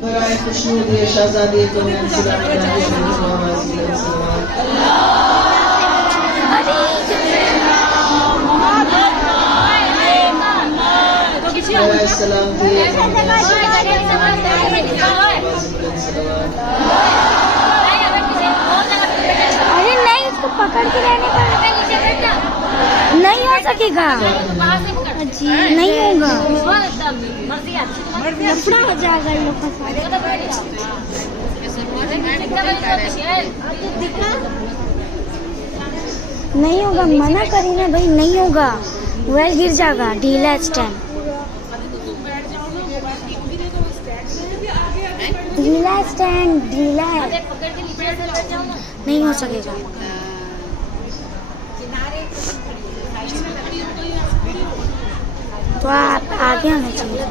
برائے خوشنود شہزادی کو میں السلام ارے نہیں، اس کو پکڑ کے رہنے کا نہیں ہو سکے گا، نہیں ہوگا، لفڑا ہو جائے گا ان لوگ کا ساتھ۔ نہیں ہوگا، منع کری نا بھائی، نہیں ہوگا، ویل گر جائے گا، ڈھیلا اسٹینڈ، ڈھیلا اسٹینڈ، ڈھیلا ہے، نہیں ہو سکے گا۔ تو آپ آگے آنا چاہیے۔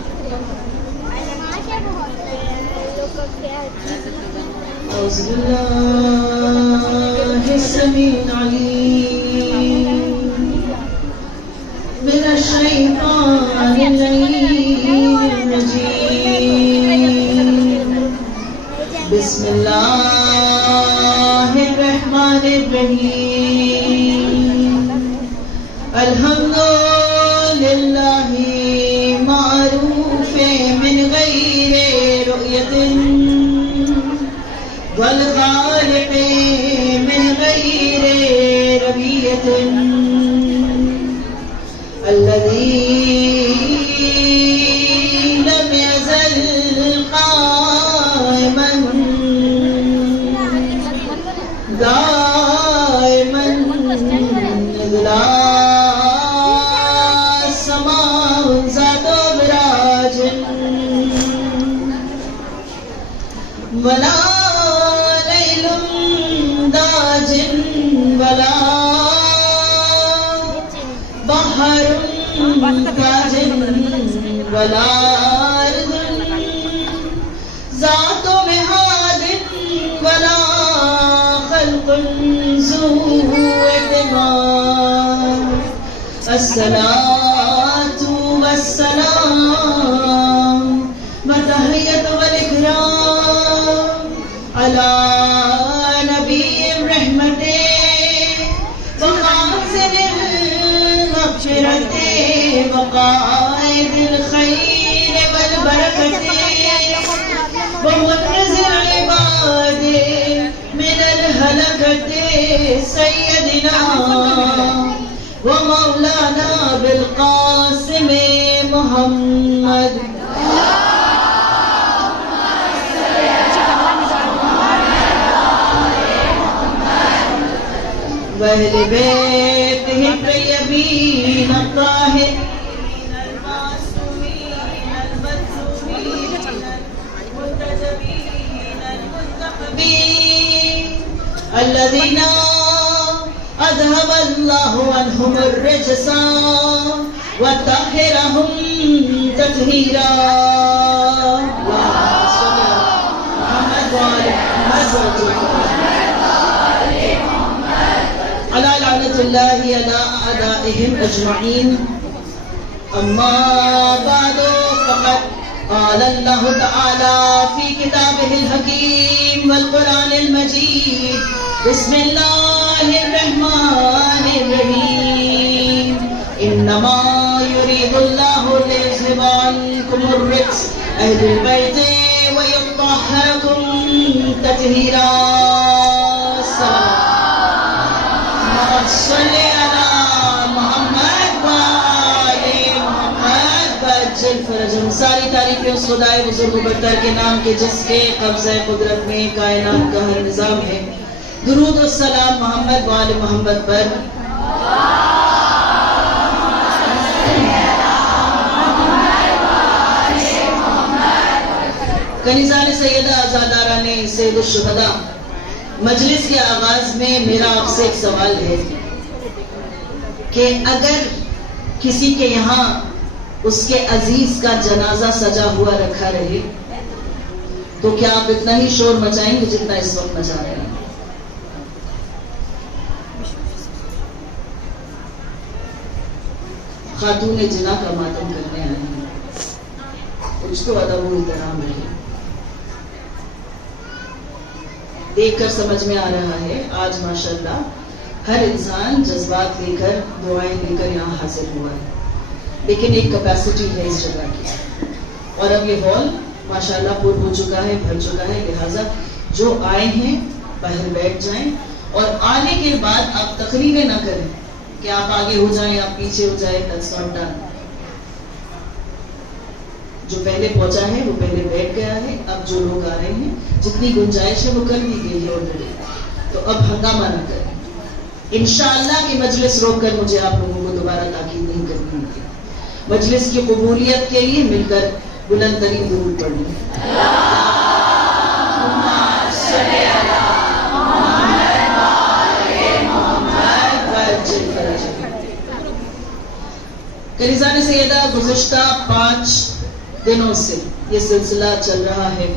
أعوذ بالله السميع العليم من الشيطان اللعين الرجيم بسم الله الرحمن الرحيم الحمد لله معروف من غير رؤية والخالق من غير ربية الذي لم يزل قائما دائما إذ لا السماء ذات أبراج ولا ولا بحر تاج ولا أرض ذات مهاد ولا خلق ذو اعتبار الصلاة والسلام والتحية والإكرام على وقائد الخير والبركة ومنقذ العباد من الهلكة سيدنا ومولانا بالقاسم محمد وأهل بيته الطيبين الطاهرين المعصومين المنصورين المنتجبين المنتخبين الذين أذهب الله عنهم الرجس وطهرهم تطهيرا اللهم صل على محمد وعلى على لعنة الله على أعدائهم أجمعين أما بعد فقد قال الله تعالى في كتابه الحكيم والقرآن المجيد بسم الله الرحمن الرحيم إنما يريد الله ليذهب عنكم الرجس أهل البيت ويطهركم تطهيرا صلی علی محمد وآل محمد بجل فرجم۔ ساری تعریفیں اس خدائے بزرگ و برتر کے نام کے جس کے قبضہ قدرت میں کائنات کا ہر نظام ہے۔ درود و سلام محمد وآل محمد پر۔ کنیزان سیدہ آزادارہ نے سید الشہداء، مجلس کے آغاز میں میرا آپ سے ایک سوال ہے کہ اگر کسی کے یہاں اس کے عزیز کا جنازہ سجا ہوا رکھا رہے تو کیا آپ اتنا ہی شور مچائیں گے جتنا اس وقت مچا رہے ہیں؟ خاتون جنا کا ماتم کرنے آئے ہیں، کچھ تو ادب و احترام رہے۔ دیکھ کر سمجھ میں آ رہا ہے آج ماشاءاللہ ہر انسان جذبات لے کر دعائیں لے کر یہاں حاضر ہوا ہے، لیکن ایک کیپیسٹی ہے اس جگہ کی، اور اب یہ ہال ماشاءاللہ پر ہو چکا ہے، بھر چکا ہے، لہٰذا جو آئے ہیں باہر بیٹھ جائیں، اور آنے کے بعد آپ تقریریں نہ کریں کہ آپ آگے ہو جائیں آپ پیچھے ہو جائیں، that's not done۔ جو پہلے پہنچا ہے وہ پہلے بیٹھ گیا ہے، اب جو لوگ آ رہے ہیں جتنی گنجائش ہے وہ کر دی گئی ہے آلریڈی، تو اب ہنگامہ نہ کریں۔ انشاءاللہ کی مجلس روک کر مجھے آپ لوگوں کو دوبارہ تاکید نہیں کرنی ہوگی۔ مجلس کی قبولیت کے لیے مل کر بلند ترین درود پڑھیں۔ کنیزان سیدہ، گزشتہ 5 دنوں سے یہ سلسلہ چل رہا ہے۔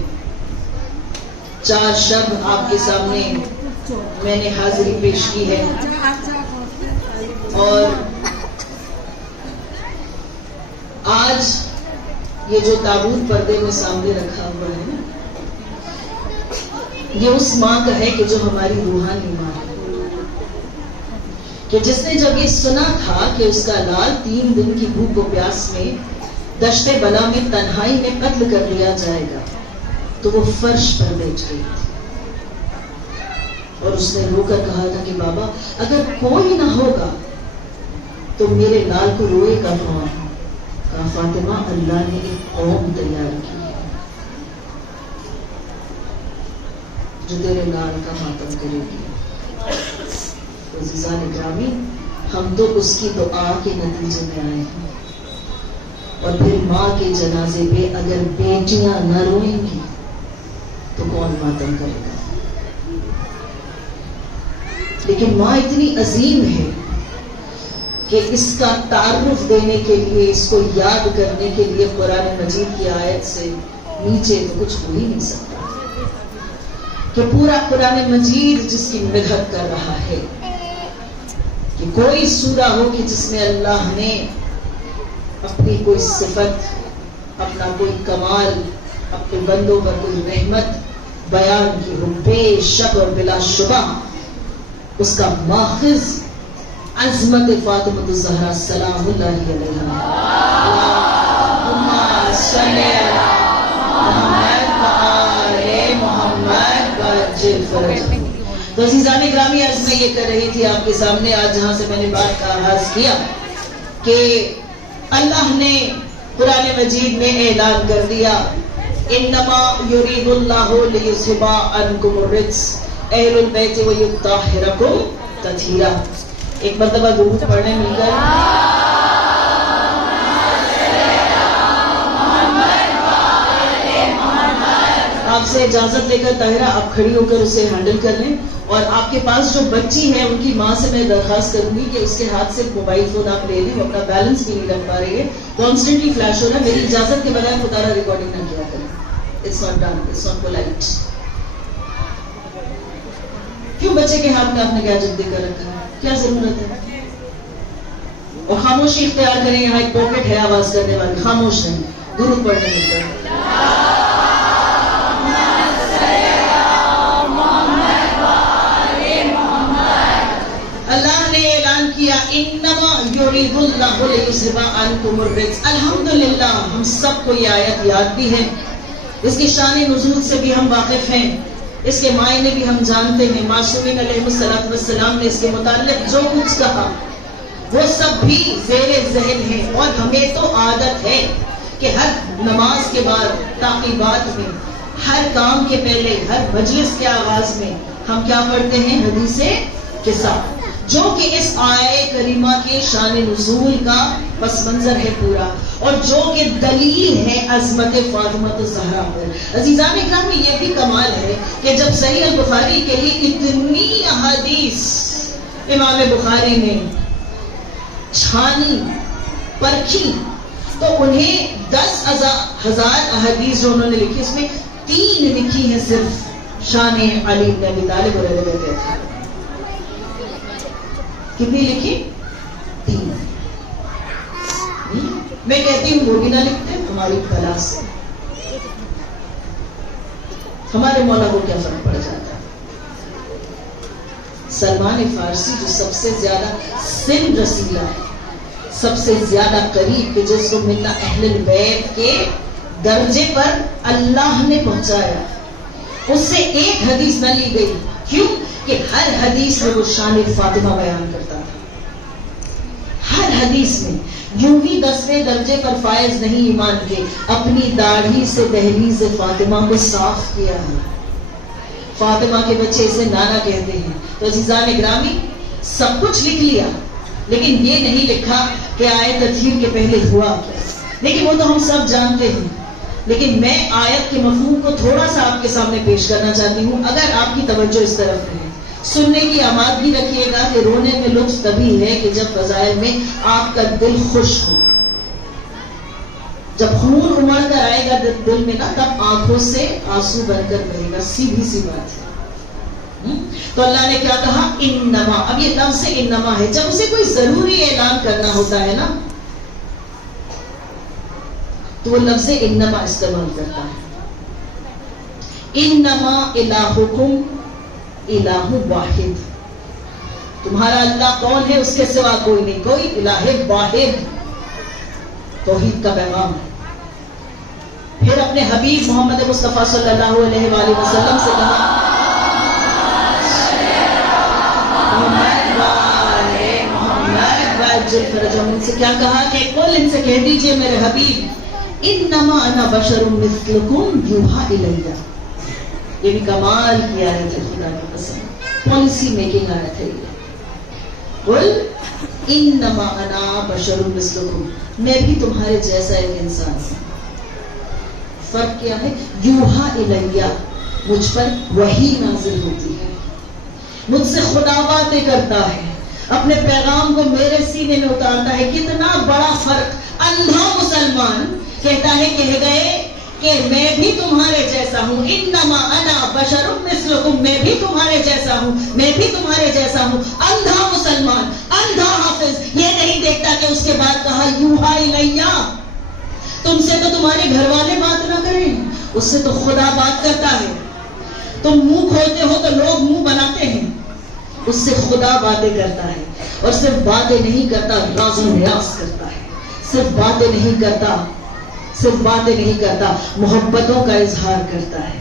4 شب آپ کے سامنے میں نے حاضری پیش کی ہے، اور آج یہ جو تابوت پردے میں سامنے رکھا ہوا ہے یہ اس ماں کا ہے کہ جو ہماری روحانی ماں ہے، کہ جس نے جب یہ سنا تھا کہ اس کا لال 3 دن کی بھوک و پیاس میں دشت بلا میں تنہائی میں قتل کر لیا جائے گا تو وہ فرش پر بیٹھ گئی تھی، اور اس نے رو کر کہا تھا کہ بابا اگر کوئی نہ ہوگا تو میرے لال کو روئے گا کون؟ کہا فاطمہ اللہ نے ایک قوم تیار کی ہے جو تیرے لال کا ماتم کرے گی۔ عزیزان گرامی، ہم تو اس کی دعا کے نتیجے میں آئے ہیں، اور پھر ماں کے جنازے پہ اگر بیٹیاں نہ روئیں گی تو کون ماتم کرے گا؟ لیکن ماں اتنی عظیم ہے کہ اس کا تعارف دینے کے لیے، اس کو یاد کرنے کے لیے قرآن مجید کی آیت سے نیچے تو کچھ ہو ہی نہیں سکتا، کہ پورا قرآن مجید جس کی مدحت کر رہا ہے کہ کوئی سورہ ہو کہ جس میں اللہ نے اپنی کوئی صفت، اپنا کوئی کمال، اپنے بندوں پر کوئی رحمت بیان کی ہو، بے شک اور بلا شبہ اس کا ماخذ عظمت فاطمہ الزہرا سلام اللہ علیہا۔ اللہم صلی علی محمد وآل محمد وعجل فرجہ۔ تو عزیزان گرامی، آج میں یہ کر رہی تھی آپ کے سامنے، آج جہاں سے میں نے بات کا آغاز کیا کہ اللہ نے قرآن مجید میں اعلان کر دیا انما یرید اللہ لیذھب عنکم الرجس اہل البیت ویطہرکم تطہیرا۔ ایک مرتبہ درود پڑھنے مل کر آپ سے اجازت لے کر طاہرہ آپ کھڑی ہو کر اسے ہینڈل کر لیں، اور آپ کے پاس جو بچی ہے ان کی ماں سے میں درخواست کروں گی کہ اس کے ہاتھ سے موبائل فون آپ لے لیں، وہ اپنا بیلنس بھی نہیں رکھ پا رہی ہے، کانسٹنٹلی فلیش ہو رہا ہے، میری اجازت کے بغیر خطارہ ریکارڈنگ نہ کیا کریں، it's not done, it's not polite. کیوں بچے کے ہاتھ میں آپ نے گیجٹ دے کر رکھا ہے؟ کیا ضرورت ہے؟ اور خاموشی اختیار کریں، یہاں ایک پاکٹ ہے آواز کرنے والی، خاموش رہیں، درود پڑھنے مل کر۔ اللہ نے اعلان کیا انما یرید اللہ لیذھب عنکم الرجس۔ الحمدللہ ہم سب کو یہ آیت یاد بھی ہے، اس کی شان نزول سے بھی ہم واقف ہیں، اس کے معنی بھی ہم جانتے ہیں، معصومین علیہ السلام نے اس کے متعلق جو کچھ کہا وہ سب بھی زیر ذہن ہے، اور ہمیں تو عادت ہے کہ ہر نماز کے بعد، تعقیبات میں، ہر کام کے پہلے، ہر مجلس کے آغاز میں ہم کیا پڑھتے ہیں؟ حدیث قصہ، جو کہ اس آیہ کریمہ کے شان نزول کا پس منظر ہے پورا، اور جو کہ دلیل ہے عظمت فاطمہ الزہرا پر۔ عزیزان اکرام، یہ بھی کمال ہے کہ جب صحیح البخاری کے لیے اتنی احادیث امام بخاری نے چھانی، پرکھی، تو انہیں 10,000 احادیث جو انہوں نے لکھی، اس میں 3 لکھی ہیں صرف شان علی بن ابی طالب اور اہل بیت۔ کتنی لکھی؟ 3۔ میں کہتی ہوں وہ بھی نہ لکھتے ہماری بلا سے، ہمارے مولا کو کیا فرق پڑ جاتا ہے؟ سلمان فارسی جو سب سے زیادہ سن رسیدہ ہے، سب سے زیادہ قریب، کہ جس کو ملنا اہل البیت کے درجے پر اللہ نے پہنچایا، اس سے ایک حدیث نہ لی گئی. کیوں؟ کہ ہر حدیث میں وہ شان فاطمہ بیان کرتا تھا. ہر حدیث میں یوں ہی 10ویں درجے پر فائز نہیں ایمان کے، اپنی داڑھی سے دہلیز فاطمہ کو صاف کیا ہے. فاطمہ کے بچے اسے نانا کہتے ہیں. تو عزیزان گرامی، سب کچھ لکھ لیا، لیکن یہ نہیں لکھا کہ آیت تطہیر کے پہلے ہوا کیا. لیکن وہ تو ہم سب جانتے ہیں. لیکن میں آیت کے مفہوم کو تھوڑا سا آپ کے سامنے پیش کرنا چاہتی ہوں، اگر آپ کی توجہ اس طرف ہے. سننے کی آمادگی رکھیے گا کہ رونے میں لطف تبھی ہے کہ جب فضائل میں آپ کا دل خوش ہو. جب خون امڑ کر آئے گا دل میں نا، تب آنکھوں سے آنسو بن کر بہے گا. سیدھی سی بات ہے. تو اللہ نے کیا کہا؟ انما. اب یہ لفظ انما ہے. جب اسے کوئی ضروری اعلان کرنا ہوتا ہے نا، تو وہ لفظ انما استعمال کرتا ہے. انما الہکم الہ واحد. تمہارا اللہ کون ہے؟ اس کے سوا کوئی نہیں، کوئی الہ واحد. توحید کا پیغام. پھر اپنے حبیب محمد مصطفیٰ صلی اللہ علیہ وآلہ وسلم سے کہا، ان سے کیا کہا کہ قل، ان سے کہہ دیجئے میرے حبیب، انما انا بشر مثلکم یوحی الیہ. یہ بھی کمال کی آیت ہے، خدا کی قسم، پالیسی میکنگ آیت ہے یہ. قل انما انا بشر مثلکم، میں بھی تمہارے جیسا ایک انسان ہوں. فرق کیا ہے؟ یوحی الیہ، مجھ پر وحی نازل ہوتی ہے، مجھ سے خدا باتیں کرتا ہے، اپنے پیغام کو میرے سینے میں اتارتا ہے. کتنا بڑا فرق. اندھا مسلمان کہتا ہے، کہہ گئے کہ میں بھی تمہارے جیسا ہوں. انما انا بشر مثلکم، میں بھی تمہارے جیسا ہوں، میں بھی تمہارے جیسا ہوں. اندھا مسلمان، اندھا حافظ یہ نہیں دیکھتا کہ اس کے بعد کہا یوحی الیہ. تم سے تو تمہارے گھر والے بات نہ کریں، اس سے تو خدا بات کرتا ہے. تم منہ کھولتے ہو تو لوگ منہ بناتے ہیں، اس سے خدا باتیں کرتا ہے. اور صرف باتیں نہیں کرتا، راز و نیاز کرتا ہے. صرف باتیں نہیں کرتا، صرف باتیں نہیں کرتا، محبتوں کا اظہار کرتا ہے،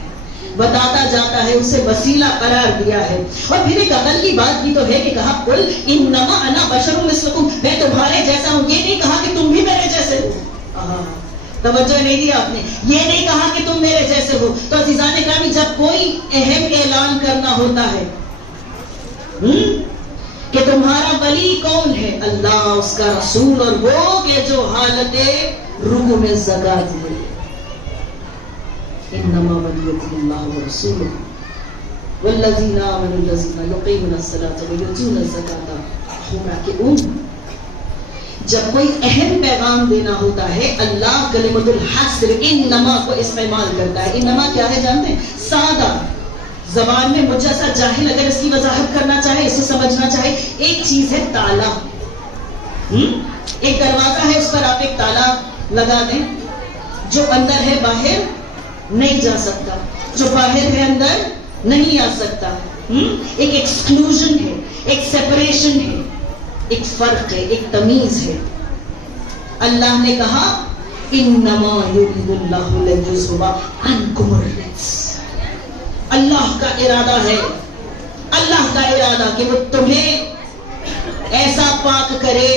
بتاتا جاتا ہے، اسے وسیلہ قرار دیا ہے. اور پھر ایک عقل کی بات بھی تو ہے کہ کہا قل انما انا بشر مثلکم، میں تمہارے جیسا ہوں. یہ نہیں کہا کہ تم بھی میرے جیسے ہو. توجہ نہیں دیا آپ نے. یہ نہیں کہا کہ تم میرے جیسے ہو. تو عزیزان گرامی، جب کوئی اہم اعلان کرنا ہوتا ہے کہ تمہارا ولی کون ہے؟ اللہ، اس کا رسول، اور وہ کہ جو حالت رکوع میں زکات دے. انما ولیکم اللہ ورسولہ والذین آمنوا الذین یقیمون الصلاۃ ویؤتون الزکاۃ وهم راکعون. جب کوئی اہم پیغام دینا ہوتا ہے، اللہ کلمۃ الحصر انما کو استعمال کرتا ہے. انما کیا ہے جانتے ہیں؟ سادہ زبان میں مجھ جیسا جاہل اگر اس کی وضاحت کرنا چاہے، اسے سمجھنا چاہے، ایک چیز ہے تالا. ایک دروازہ ہے، اس پر آپ ایک تالا لگا دیں، جو اندر ہے باہر نہیں جا سکتا، جو باہر ہے اندر نہیں آ سکتا. ایک ایکسکلوژن ہے، ایک سیپریشن ہے، ایک فرق ہے، ایک تمیز ہے. اللہ نے کہا انما یرید اللہ لیذھب عنکم الرجس. اللہ کا ارادہ ہے، اللہ کا ارادہ کہ وہ تمہیں ایسا پاک کرے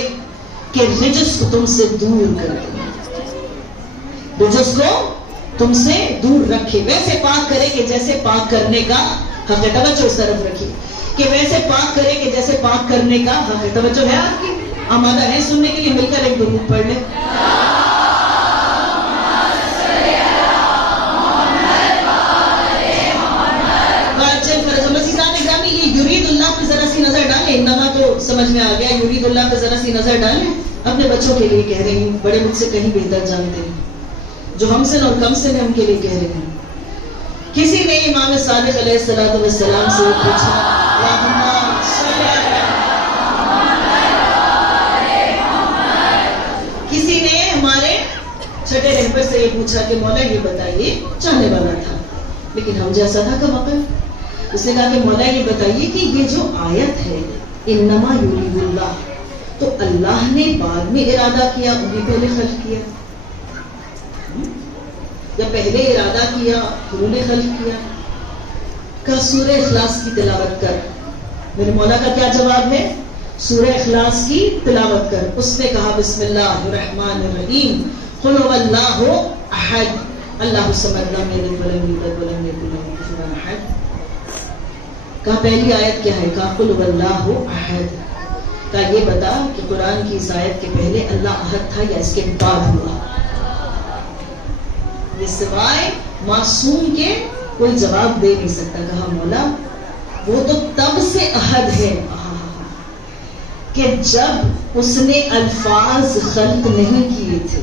کہ رجس کو تم سے دور کر دے، رجس کو تم سے دور رکھے. ویسے پاک کرے کہ جیسے پاک کرنے کا حق ہے. توجہ اس طرف رکھیے کہ ویسے پاک کرے کہ جیسے پاک کرنے کا حق ہے. توجہ ہے آپ کی؟ آمادہ ہے سننے کے لیے؟ مل کر ایک درود پڑھ لیں. یہ یرید اللہ پہ ذرا سی نظر ڈالیں. انما تو سمجھ میں آ گیا، یرید اللہ پہ ذرا سی نظر ڈالیں. اپنے بچوں کے لیے کہہ رہی ہوں، بڑے مجھ سے کہیں بہتر جانتے ہیں، جو ہم سے اور کم سے ان کے لیے کہہ رہے ہیں. کسی نے امام صادق علیہ السلام سے پوچھا، کسی نے ہمارے چھٹے رہبر سے یہ پوچھا کہ مولا یہ بتائیے، چاہنے والا تھا لیکن ہم جیسا تھا کم عقل. اس نے کہا کہ مولا یہ بتائیے کہ یہ جو آیت ہے انما یرید اللہ، تو اللہ نے بعد میں ارادہ کیا انہیں پہلے خلق کیا، یا پہلے ارادہ کیا انہوں نے خلق کیا؟ کا سورہ اخلاص کی تلاوت کر. میرے مولا کا کیا جواب ہے؟ سورہ اخلاص کی تلاوت کر. اس نے کہا بسم اللہ الرحمن الرحیم قل هو اللہ احد اللہ الصمد لم یلد ولم یولد ولم یکن له کفوا احد. کہا پہلی آیت کیا ہے؟ کہا قل هو اللہ احد. کہا یہ بتا کہ قرآن کی اس آیت کے پہلے اللہ احد تھا یا اس کے بعد ہوا؟ یہ سوائے معصوم کے کوئی جواب دے نہیں سکتا. کہا مولا وہ تو تب سے احد ہے کہ جب اس نے الفاظ خلق نہیں کیے تھے،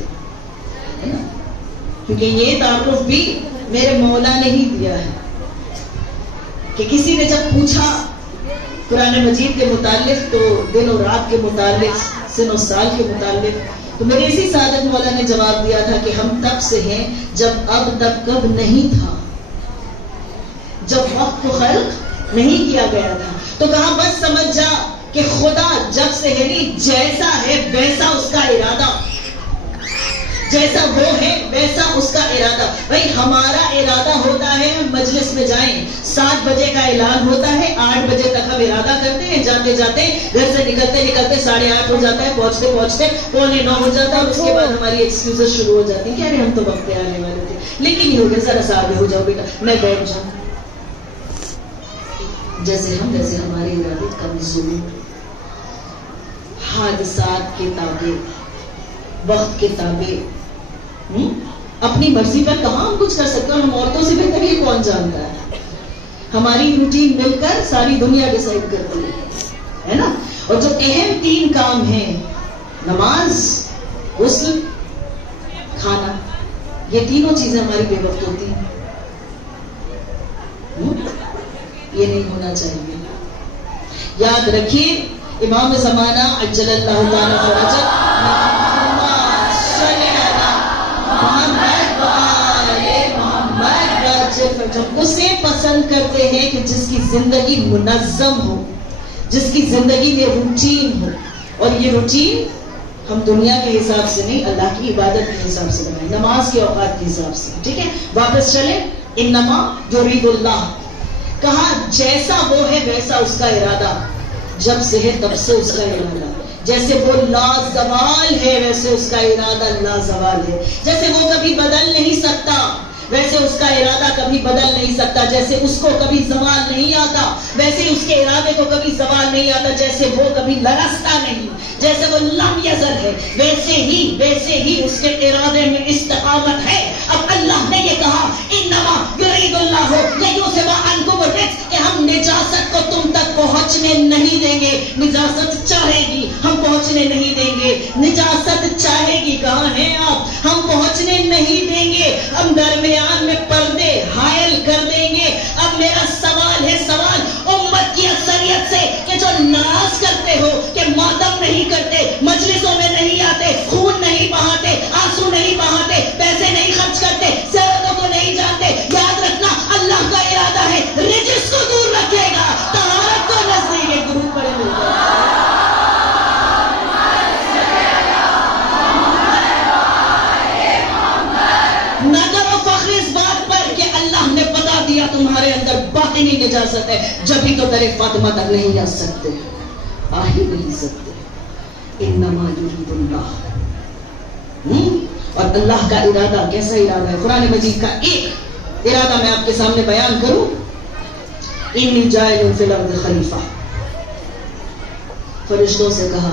کیونکہ یہ تعارف بھی میرے مولا نے ہی دیا ہے کہ کسی نے جب پوچھا قرآن مجید کے متعلق، تو دن و رات کے متعلق، سن و سال کے متعلق، تو میرے اسی سعادت مولا نے جواب دیا تھا کہ ہم تب سے ہیں جب اب تک کب نہیں تھا، جب وقت کو خلق نہیں کیا گیا تھا. تو کہا بس سمجھ جا کہ خدا جب سے ہے نہیں، جیسا ہے ویسا اس کا ارادہ، جیسا وہ ہے ویسا اس کا ارادہ. بھائی ہمارا ارادہ ہوتا ہے ہم مجلس میں جائیں، 7 بجے کا اعلان ہوتا ہے، 8 بجے تک ہم ارادہ کرتے ہیں، جاتے جاتے گھر سے نکلتے نکلتے 8:30 ہو جاتا ہے، پہنچتے پہنچتے 9:15 ہو جاتا ہے، اور اس کے بعد ہماری ایکسکیوزز شروع ہو جاتی ہیں کہ ارے ہم تو وقت پہ آنے والے تھے، لیکن یہ ہو گیا ذرا سا آگے ہو جاؤ بیٹا، میں بیٹھ جاؤں. جیسے ہمارے ارادے کمزور، حادثات کے تابع، وقت کے تابع، اپنی مرضی پر کہاں ہم کچھ کر سکتے ہیں. ہم عورتوں سے بہتر یہ کون جانتا ہے؟ ہماری روٹین مل کر ساری دنیا ڈیسائیڈ کرتی ہے نا. اور جو اہم 3 کام ہیں، نماز، غسل، کھانا، یہ تینوں چیزیں ہماری بے وقت ہوتی ہیں. یہ نہیں ہونا چاہیے. یاد رکھیے امام زمانہ عجل اللہ تعالی فرجہ ہم اسے پسند کرتے ہیں کہ جس کی زندگی منظم ہو، جس کی زندگی میں روٹین ہو. اور یہ روٹین ہم دنیا کے حساب سے نہیں، اللہ کی عبادت کے حساب سے بنائیں، نماز کے اوقات کے حساب سے. ٹھیک ہے، واپس چلیں. انما یرید اللہ، کہا جیسا وہ ہے ویسا اس کا ارادہ، جب سے ہے تب سے اس کا ارادہ. جیسے وہ لازوال ہے ویسے اس کا ارادہ لازوال ہے. جیسے وہ کبھی بدل نہیں سکتا ویسے اس کا ارادہ کبھی بدل نہیں سکتا. جیسے اس کو کبھی زوال نہیں آتا ویسے اس کے ارادے کو کبھی زوال نہیں آتا. جیسے وہ کبھی لرزتا نہیں، جیسے وہ لم یزل ہے، ویسے ہی اس کے ارادے میں استقامت ہے. اب اللہ نے یہ کہا انما یرید اللہ لیصب عنکم الرجس، کہ ہم نجاست کو تم تک پہنچنے نہیں دیں گے. نجاست چاہے گی ہم پہنچنے نہیں دیں گے، نجاست چاہے گی، کہاں ہیں آپ؟ ہم پہنچنے نہیں دیں گے. ہم درمیان میں پردے حائل کر دیں گے. اب میرا سوال ہے، سوال امت کی اکثریت سے کہ جو ناراض کرتے ہو کہ ماتم نہیں کرتے، مجلسوں میں نہیں آتے، خون نہیں بہاتے، آنسو نہیں بہاتے، پیسے نہیں خرچ کرتے، سیرتوں کو نہیں جانتے، یاد رکھنا اللہ کا ارادہ ہے رجس کو دور رکھے گا، طہارت کو نزدیک. ایک درود پڑھے مل کر. نہ کرو فخر اس بات پر کہ اللہ نے بتا دیا تمہارے اندر باطنی نجاست ہے، جبھی تو در فاطمہ تک نہیں آ سکتے، آ ہی نہیں سکتے. انما یرید اللہ. اور اللہ کا ارادہ کیسا ارادہ ہے؟ قرآن مجید کا ایک ارادہ میں آپ کے سامنے بیان کروں. انی جاعل فی الارض خلیفہ. فرشتوں سے کہا،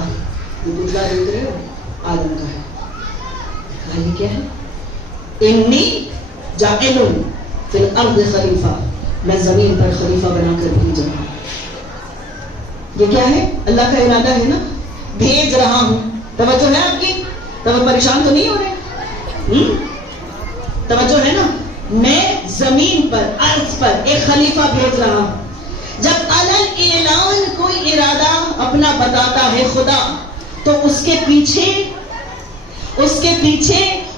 یہ پتلا دیکھ رہے ہو آدم کا ہے. کہا یہ کیا ہے؟ انی جاعل فی الارض خلیفہ، میں زمین پر خلیفہ بنا کر بھیج رہا ہوں. یہ کیا ہے؟ اللہ کا ارادہ ہے نا، بھیج رہا ہوں. توجہ ہے آپ کی؟ توجہ، پریشان تو نہیں ہو رہے؟ توجہ ہے نا؟ میں زمین پر، ارض پر ایک خلیفہ بھیج رہا ہوں. جب علل اعلان کوئی ارادہ اپنا بتاتا ہے خدا، تو اس کے پیچھے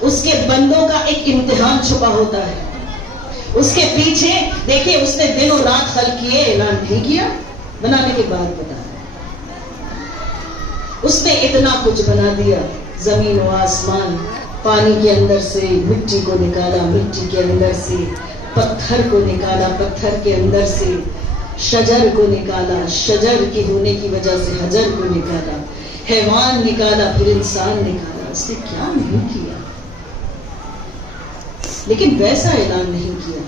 اس کے بندوں کا ایک امتحان چھپا ہوتا ہے. اس کے پیچھے دیکھیے اس نے دن اور رات خلق کیے، اعلان نہیں کیا، بنانے کے بعد بتا اس نے اتنا کچھ بنا دیا، زمین و آسمان، پانی کے اندر سے مٹی کو نکالا، مٹی کے اندر سے پتھر کو نکالا، پتھر کے اندر سے شجر کو نکالا، شجر کی ہونے کی وجہ سے حجر کو نکالا، حیوان نکالا، پھر انسان نکالا. اس نے کیا نہیں کیا، لیکن ویسا اعلان نہیں کیا.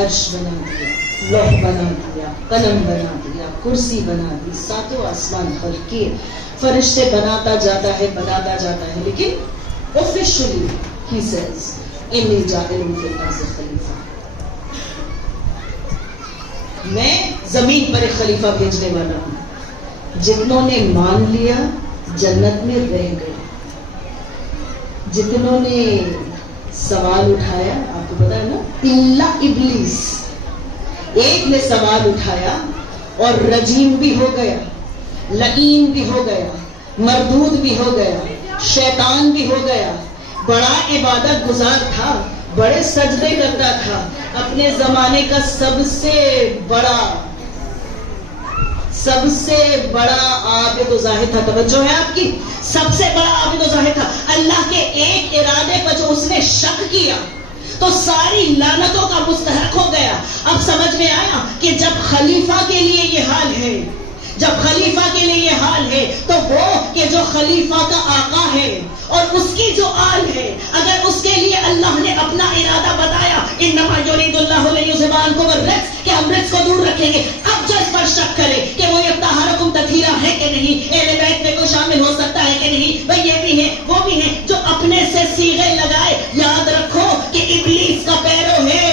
عرش بنا دیا، لوح بنا دیا، قلم بنا دیا، کرسی بنا دی، ساتوں آسمان خلق کیے، فرشتے بناتا جاتا ہے، بناتا جاتا ہے. لیکن officially he says انی جاعل فی الارض خلیفہ، میں زمین پر ایک خلیفہ بھیجنے والا ہوں. جتنوں نے مان لیا جنت میں رہ گئے، جتنوں نے سوال اٹھایا، آپ کو پتا ہے نا، الا ابلیس، ایک نے سوال اٹھایا اور رجیم بھی ہو گیا، لعین بھی ہو گیا، مردود بھی ہو گیا، شیطان بھی ہو گیا. بڑا عبادت گزار تھا، بڑے سجدے کرتا تھا، اپنے زمانے کا سب سے بڑا عابد و زاہد تھا. توجہ ہے آپ کی، سب سے بڑا عابد و زاہد تھا. اللہ کے ایک ارادے پر جو اس نے شک کیا تو ساری لعنتوں کا مستحق ہو گیا. اب سمجھ میں آیا کہ جب خلیفہ کے لیے یہ حال ہے، جب خلیفہ کے لیے یہ حال ہے، تو وہ کہ جو خلیفہ کا آقا ہے اور اس کی جو آل ہے، اگر اس کے لیے اللہ نے اپنا ارادہ بتایا، انما یرید اللہ لیذھب عنکم الرجس، کہ ہم رجس کو دور رکھیں گے. اب جو اس پر شک کرے کہ وہ یطہرکم تطہیرا ہے کہ نہیں، اہل بیت میں کوئی شامل ہو سکتا ہے کہ نہیں، بھئی یہ بھی ہے وہ بھی ہے، جو اپنے سے صیغے لگائے، یاد رکھو کہ ابلیس کا پیرو ہے،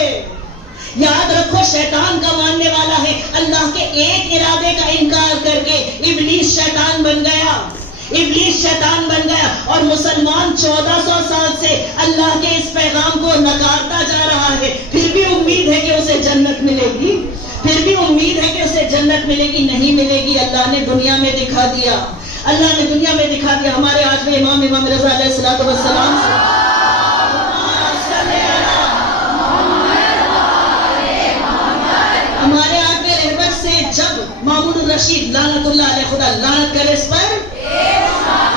یاد رکھو شیطان کا ماننے والا ہے. اللہ کے ایک ارادے کا انکار کر کے ابلیس شیطان بن گیا، ابلیس شیطان بن گیا. اور مسلمان 1400 سال سے اللہ کے اس پیغام کو نکارتا جا رہا ہے. پھر بھی امید ہے کہ اسے جنت ملے گی، پھر بھی امید ہے کہ اسے جنت ملے گی. نہیں ملے گی. اللہ نے دنیا میں دکھا دیا، اللہ نے دنیا میں دکھا دیا. ہمارے آج میں امام رضا علیہ الصلوۃ والسلام سے ہمارے آج میں رحمت سے جب مامون الرشید لعنت اللہ علیہ، خدا لعنت کرے اس پر،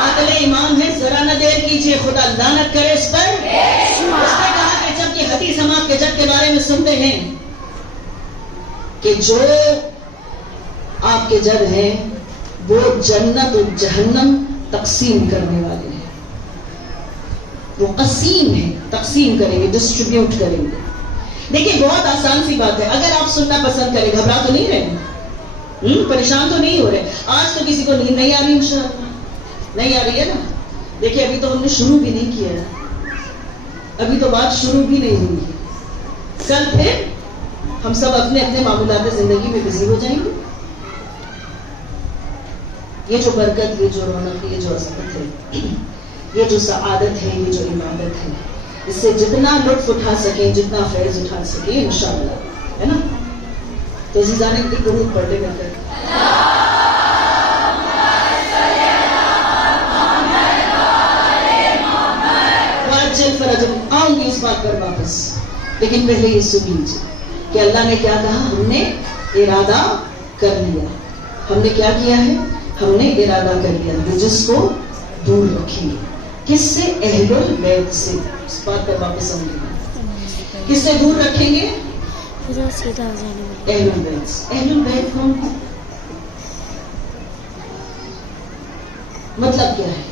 عادل امام ہے، ذرا نہ دیر کیجئے، خدا لعنت کرے اس پر. اس نے کہا کہ جب یہ حدیث ہم آپ کے جد کے بارے میں سنتے ہیں کہ جو آپ کے جد ہیں وہ جنت و جہنم تقسیم کرنے والے ہیں، وہ قسیم ہیں، تقسیم کریں گے، ڈسٹریبیوٹ کریں گے. دیکھیں بہت آسان سی بات ہے، اگر آپ سننا پسند کریں، گھبرا تو نہیں رہے، پریشان تو نہیں ہو رہے. آج تو کسی کو نیند نہیں آ رہی، انشاءاللہ نہیں آ رہی ہے نا. دیکھیں ابھی تو ہم نے شروع بھی نہیں کیا ہے، ابھی تو بات شروع بھی نہیں ہوئی ہے. کل پھر ہم سب اپنے اپنے معمولات زندگی میں بزی ہو جائیں گے. یہ جو برکت، یہ جو رونق، یہ جو عظمت ہے، یہ جو سعادت ہے، یہ جو عبادت ہے، اس سے جتنا لطف اٹھا سکیں، جتنا فیض اٹھا سکیں انشاءاللہ، ہے نا. تو عزیزان کی درود پڑھتے مل کر آؤں گی اس بات پر واپس، لیکن پہلے یہ سن لیجیے کہ اللہ نے کیا کہا. ہم نے ارادہ کر لیا. ہم نے کیا کیا ہے؟ ہم نے ارادہ کر لیا جس کو دور رکھیں گے. کس سے؟ اہل البیت سے. اس بات پر واپس آؤں گی. کس سے دور رکھیں گے؟ اہل البیت. اہل البیت کون ہے؟ مطلب کیا ہے؟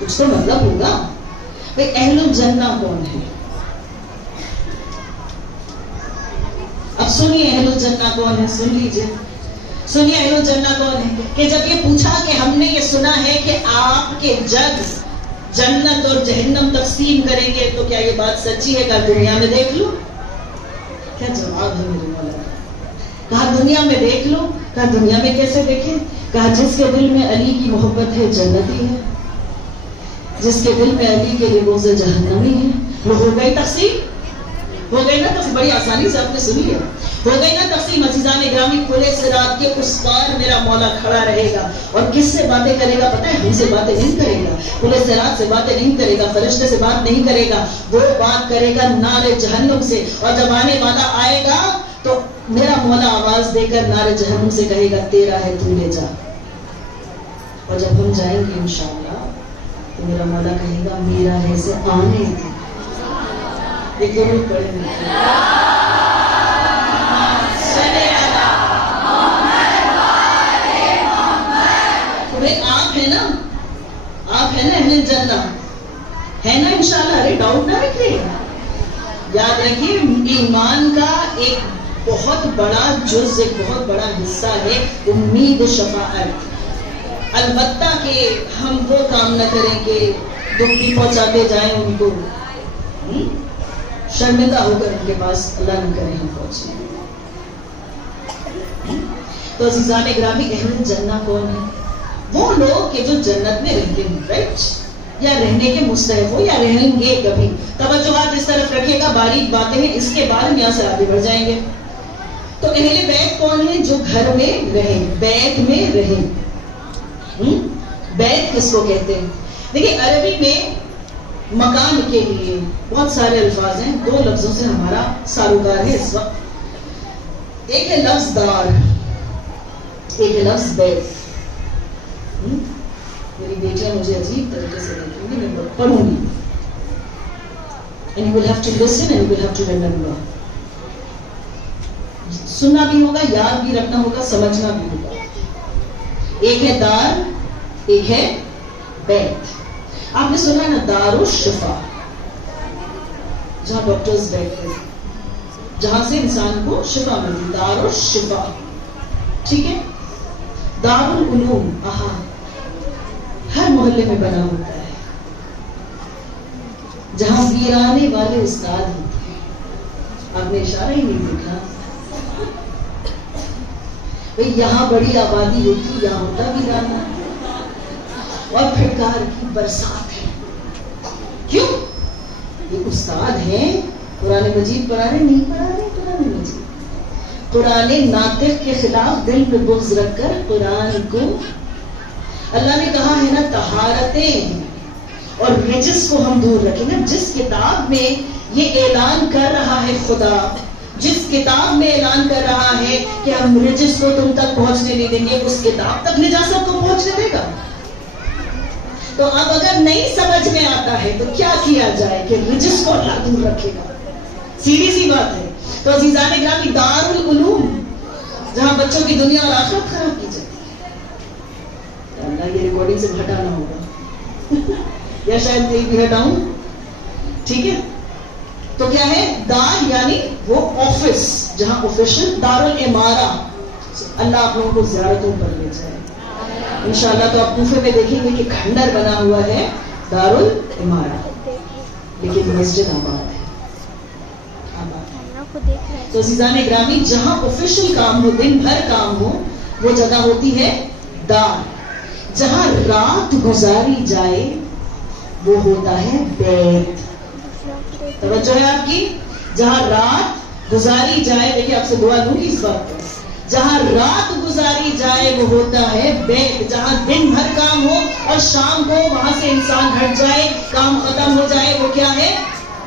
کچھ تو مطلب ہوگا. اہل الجنہ کون ہے؟ اب سنیے اہل الجنہ کون ہے، سن لیجئے، سنیے اہل الجنہ کون ہے. کہ جب یہ پوچھا کہ ہم نے یہ سنا ہے کہ آپ کے جد جنت اور جہنم تقسیم کریں گے، تو کیا یہ بات سچی ہے؟ کہا دنیا میں دیکھ لو. کیا جواب ہے میرے مولا؟ کہا دنیا میں دیکھ لو. کہا دنیا میں کیسے دیکھیں؟ کہا جس کے دل میں علی کی محبت ہے جنتی ہے، جس کے دل میں علی کے لیے بغض جہنمی ہے. وہ ہو گئی تقسیم. ہو گئی نا تقسیم؟ بڑی آسانی سے آپ نے سنی ہے. ہو گئی نا تقسیم. عزیزان گرامی پورے صراط کے اس پار میرا مولا کھڑا رہے گا اور کس سے باتیں کرے گا پتہ ہے؟ ہم سے باتیں نہیں کرے گا, پورے صراط سے باتیں نہیں کرے گا, فرشتے سے بات نہیں کرے گا, وہ بات کرے گا نار جہنم سے. اور جب آنے والا آئے گا تو میرا مولا آواز دے کر نار جہنم سے کہے گا تیرا ہے تو لے جا. اور جب ہم جائیں گے انشاءاللہ تو میرا مولا کہے گا میرا ہے سے آنے دے. ایک ضرور پڑھیں گے. آپ ہے نا, آپ ہے نا اہل جنہ, ہے نا انشاءاللہ. ارے ڈاؤٹ نہ رکھیے. یاد رکھیے ایمان کا ایک بہت بڑا جز, ایک بہت بڑا حصہ ہے امید شفاعت. البتہ کہ ہم وہ کام نہ کریں کہ دکھ بھی پہنچاتے جائیں ان کو, شرمندہ ہو کر ان کے پاس اللہ نہ کرے ہم پہنچیں. تو عزیزان گرامی اہل جنہ کون ہے؟ وہ لوگ کہ جو جنت میں رہتے ہیں, رائٹ, یا رہنے کے مستحق ہو یا رہیں گے کبھی. توجہات اس طرف رکھیے گا, باریک باتیں ہیں, اس کے بعد یہاں سے آگے بڑھ جائیں گے. تو اہل بیت کون ہے؟ جو گھر میں رہیں, بیت میں رہیں. بیت کس کو کہتے ہیں؟ دیکھیں عربی میں مکان کے لیے بہت سارے الفاظ ہیں. دو لفظوں سے ہمارا ساروکار ہے اس وقت. ایک ہے لفظ دار, ایک ہے لفظ بیت. میری بیٹیاں مجھے عجیب طریقے سے دیکھیں گی, میں پڑھوں گی. And you will have to listen and you will have to remember. سننا بھی ہوگا, یاد بھی رکھنا ہوگا, سمجھنا بھی ہوگا. ایک ہے دار, ایک ہے بیت. آپ نے سنا نا دار الشفا, جہاں ڈاکٹرز بیٹھتے ہیں, جہاں سے انسان کو شفا ملتی, دار الشفا. ٹھیک ہے. دار العلوم, ہر محلے میں بنا ہوتا ہے, جہاں ویرانے والے استاد ہوتے ہیں. آپ نے اشارہ ہی نہیں دیکھا. یہاں بڑی آبادی ہوتی, یہاں ہوتا ویرانہ, اور پھٹکار کی برسات ہے. کیوں؟ یہ استاد ہیں, قرآن مجید پڑھا رہے نہیں پڑھا رہے. قرآن مجید, قرآن ناطق کے خلاف دل میں بغض رکھ کر قرآن کو اللہ نے کہا ہے نا طہارتیں اور رجس کو ہم دور رکھیں گے. جس کتاب میں یہ اعلان کر رہا ہے خدا, جس کتاب میں اعلان کر رہا ہے کہ ہم رجس کو تم تک پہنچنے نہیں دیں گے, اس کتاب تک نجاست کو پہنچنے دے گا. تو اب اگر نہیں سمجھ میں آتا ہے تو کیا کیا جائے کہ رجس کو اللہ دور رکھے گا. سیدھی سی بات ہے. تو عزیزان گرامی دار العلوم, جہاں بچوں کی دنیا اور آخرت خراب کی جاتی ہے. اللہ یہ ریکارڈنگ سے ہٹانا ہوگا یا شاید یہ بھی ہٹاؤں. ٹھیک ہے. تو کیا ہے دار, یعنی وہ آفس جہاں آفیشل, دار الامارہ. اللہ آپ لوگوں کو زیارتوں پر لے جائے انشاءاللہ. تو آپ کوفے میں دیکھیں گے کہ کھنڈر بنا ہوا ہے دار الامارہ, لیکن مسجد آباد ہے. تو عزیزان گرامی جہاں آفیشل کام ہو, دن بھر کام ہو, وہ جگہ ہوتی ہے دار. جہاں رات گزاری جائے وہ ہوتا ہے بیت. توجہ ہے آپ کی. جہاں رات گزاری جائے, دیکھیے آپ سے دعا لوں گی اس بات پر, جہاں رات گزاری جائے وہ ہوتا ہے بیت. جہاں دن بھر کام ہو اور شام کو وہاں سے انسان ہٹ جائے, کام ختم ہو جائے, وہ کیا ہے؟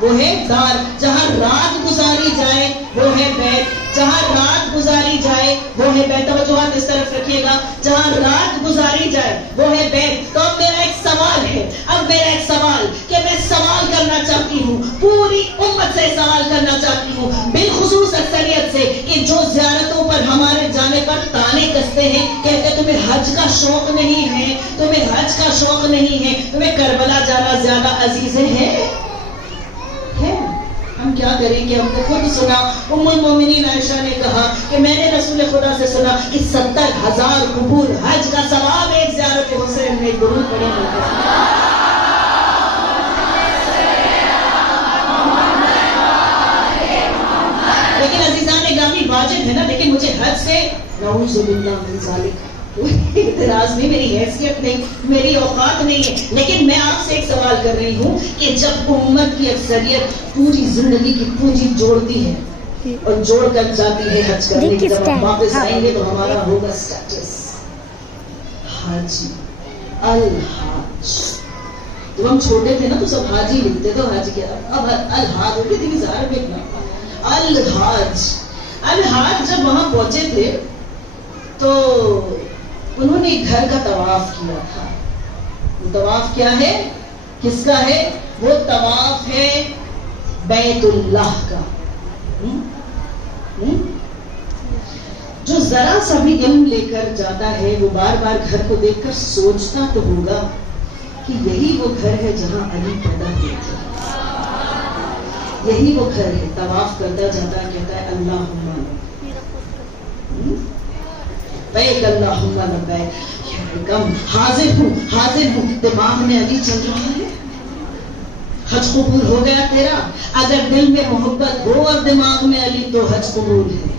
وہ ہے دار. جہاں رات گزاری جائے وہ ہے بیت. جہاں رات گزاری جائے وہ ہے بیت. توجہات اس طرف رکھیے گا. جہاں رات گزاری جائے وہ ہے بیت. تو اب میرا ایک سوال ہے, کہ میں سوال کرنا چاہتی ہوں, پوری امت سے سوال کرنا چاہتی ہوں, بالخصوص اکثریت سے, کہ جو زیارتوں پر ہمارے جانے پر تانے کستے ہیں, کہتے تمہیں حج کا شوق نہیں ہے, تمہیں حج کا شوق نہیں ہے, تمہیں کربلا جانا زیادہ عزیز ہے. ہم کیا کریں کہ ہم نے خود سنا, ام المومنین عائشہ نے کہا کہ میں نے رسول خدا سے سنا کہ 70,000 قبور حج کا ثواب ایک زیارت حسین میں درود پڑھنے میں. لیکن عزیزان گرامی واجب ہے نا, لیکن مجھے حج سے نعوذ باللہ من ذالک کوئی اعتراض نہیں، میری حیثیت نہیں، میری اوقات نہیں ہے، لیکن میں آپ سے ایک سوال کر رہی ہوں کہ جب امت کی اکثریت پوری زندگی کی پونجی جوڑتی ہے اور جوڑ کر جاتی ہے حج کرنے کی، جب ہم واپس آئیں گے تو ہمارا ہوگا اسٹیٹس حاجی، الحاج. جب ہم چھوٹے تھے نا تو سب حاجی لکھتے تھے، حاجی کیا، اب الحاج ہوتی تھی ظاہر دیکھنا. الحاج جب وہاں پہنچے تھے تو انہوں نے گھر کا طواف کیا تھا. وہ طواف کیا ہے، کس کا ہے؟ وہ طواف ہے بیت اللہ کا. جو ذرا سا بھی علم لے کر جاتا ہے وہ بار بار گھر کو دیکھ کر سوچتا تو ہوگا کہ یہی وہ گھر ہے جہاں علی پیدا ہوئے تھے، یہی وہ گھر ہے. طواف کرتا جاتا ہے، کہتا ہے اللہم لبیک اللہم لبیک، حاضر ہوں. دماغ میں علی چل رہا ہے. حج قبول ہو گیا تیرا. اگر دل میں محبت ہو اور دماغ میں علی تو حج قبول ہے،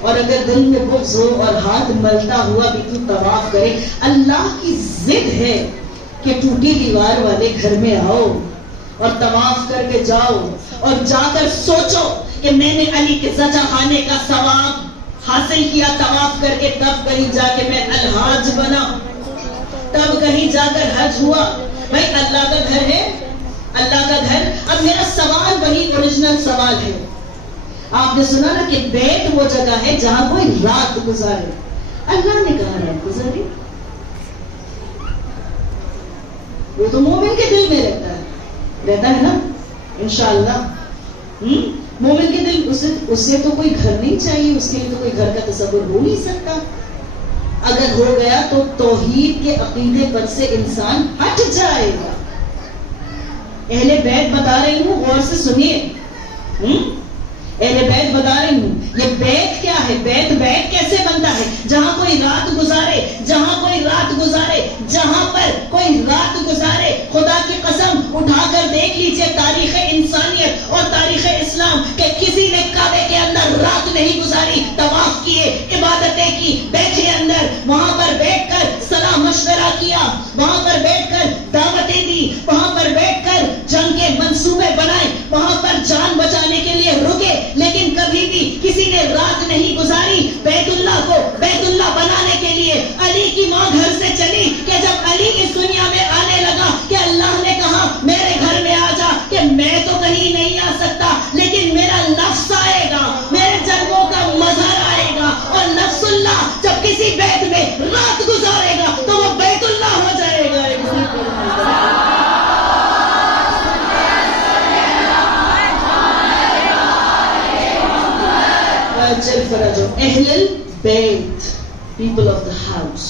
اور اگر دل میں بغض ہو اور ہاتھ ملتا ہوا بھی تو طواف کرے. اللہ کی ضد ہے کہ ٹوٹی دیوار والے گھر میں آؤ اور طواف کر کے جاؤ اور جا کر سوچو کہ میں نے علی کے زچہ خانے کا ثواب حاصل کیا طواف کر کے، تب کہیں جا کے میں الحاج بنا، تب کہیں جا کر حج ہوا. بھائی اللہ کا گھر ہے، اللہ کا گھر. اب میرا سوال وہی اوریجنل سوال ہے. آپ نے سنا نا کہ بیت وہ جگہ ہے جہاں کوئی رات گزارے. اللہ نے کہا رات گزارے، وہ تو مومن کے دل میں رہتا ہے نا انشاءاللہ. مومن کے دل، اسے تو کوئی گھر نہیں چاہیے، اس کے لیے تو کوئی گھر کا تصور ہو نہیں سکتا. اگر ہو گیا تو توحید کے عقیدے پر سے انسان ہٹ جائے گا. اہل بیت بتا رہی ہوں، غور سے سنیے. اہل بیت بتا رہی ہوں، یہ بیت کیا ہے؟ بیت کیسے بنتا ہے؟ جہاں کوئی رات گزارے، جہاں کوئی رات گزارے، جہاں پر کوئی رات گزارے. خدا کی قسم اٹھا کر دیکھ لیجئے تاریخ انسانیت اور تاریخ اسلام کہ کسی نے کعبے کے اندر رات نہیں گزاری. طواف کیے، عبادتیں کی، بیٹھے اندر، وہاں پر بیٹھ کر صلاح مشورہ کیا، وہاں پر بیٹھ کر دعوتیں دی، وہاں پر بیٹھ کر جنگ کے منصوبے بنائے، وہاں پر جان بچانے کے لیے رکے، لیکن کبھی بھی کسی نے رات نہیں گزاری. بیت اللہ کو بیت اللہ بنانے کے لیے علی کی ماں گھر سے چلی کہ جب علی اس دنیا میں آنے لگا کہ اللہ نے کہا میرے گھر میں آ جا، کہ میں تو کہیں نہیں آ سکتا لیکن میرا نفس آئے گا، میرے جنگوں کا مظہر آئے گا. اور نفس اللہ جب کسی بیت میں رات گزارے گا تو وہ بیت اللہ ہو جائے گا. اہل البیت، پیپل آف دا ہاؤس،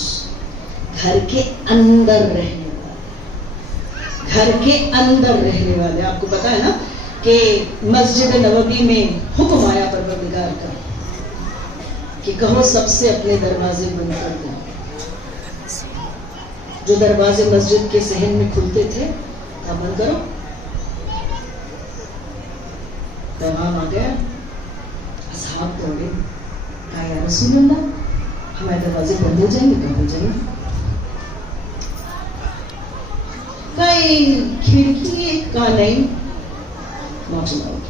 گھر کے اندر رہنے والے، گھر کے اندر رہنے والے. آپ کو پتا ہے نا کہ مسجد نبوی میں حکم آیا پروردگار کا کہ کہو سب سے اپنے دروازے بند کر دیں. جو دروازے مسجد کے صحن میں کھلتے تھے آپ بند کرو. پیغام آ گیا، اصحاب دوڑے، کہا یا رسول اللہ ہمارے دروازے بند ہو جائیں گے. کہاں ہو جائیں گے؟ کئی کھڑکی کا نہیں، نوٹ الاؤڈ.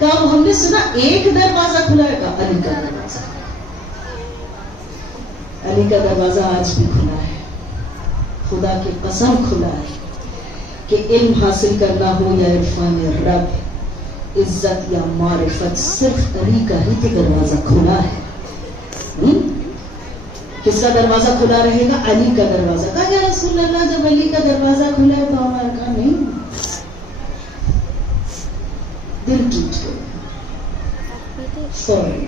کہا ہم نے سنا ایک دروازہ کھلا ہے. کہا علی کا دروازہ. علی کا دروازہ آج بھی کھلا ہے. خدا کی قسم کھلا ہے کہ علم حاصل کرنا ہو یا عرفان رب، عزت یا معرفت، صرف علی کا ہی تو دروازہ کھلا ہے. کس کا دروازہ کھلا رہے گا؟ علی کا دروازہ. کہا یا رسول اللہ جب علی کا دروازہ کھلا ہے تو ہمارا کہا نہیں. دل ٹوٹ گیا. سوری.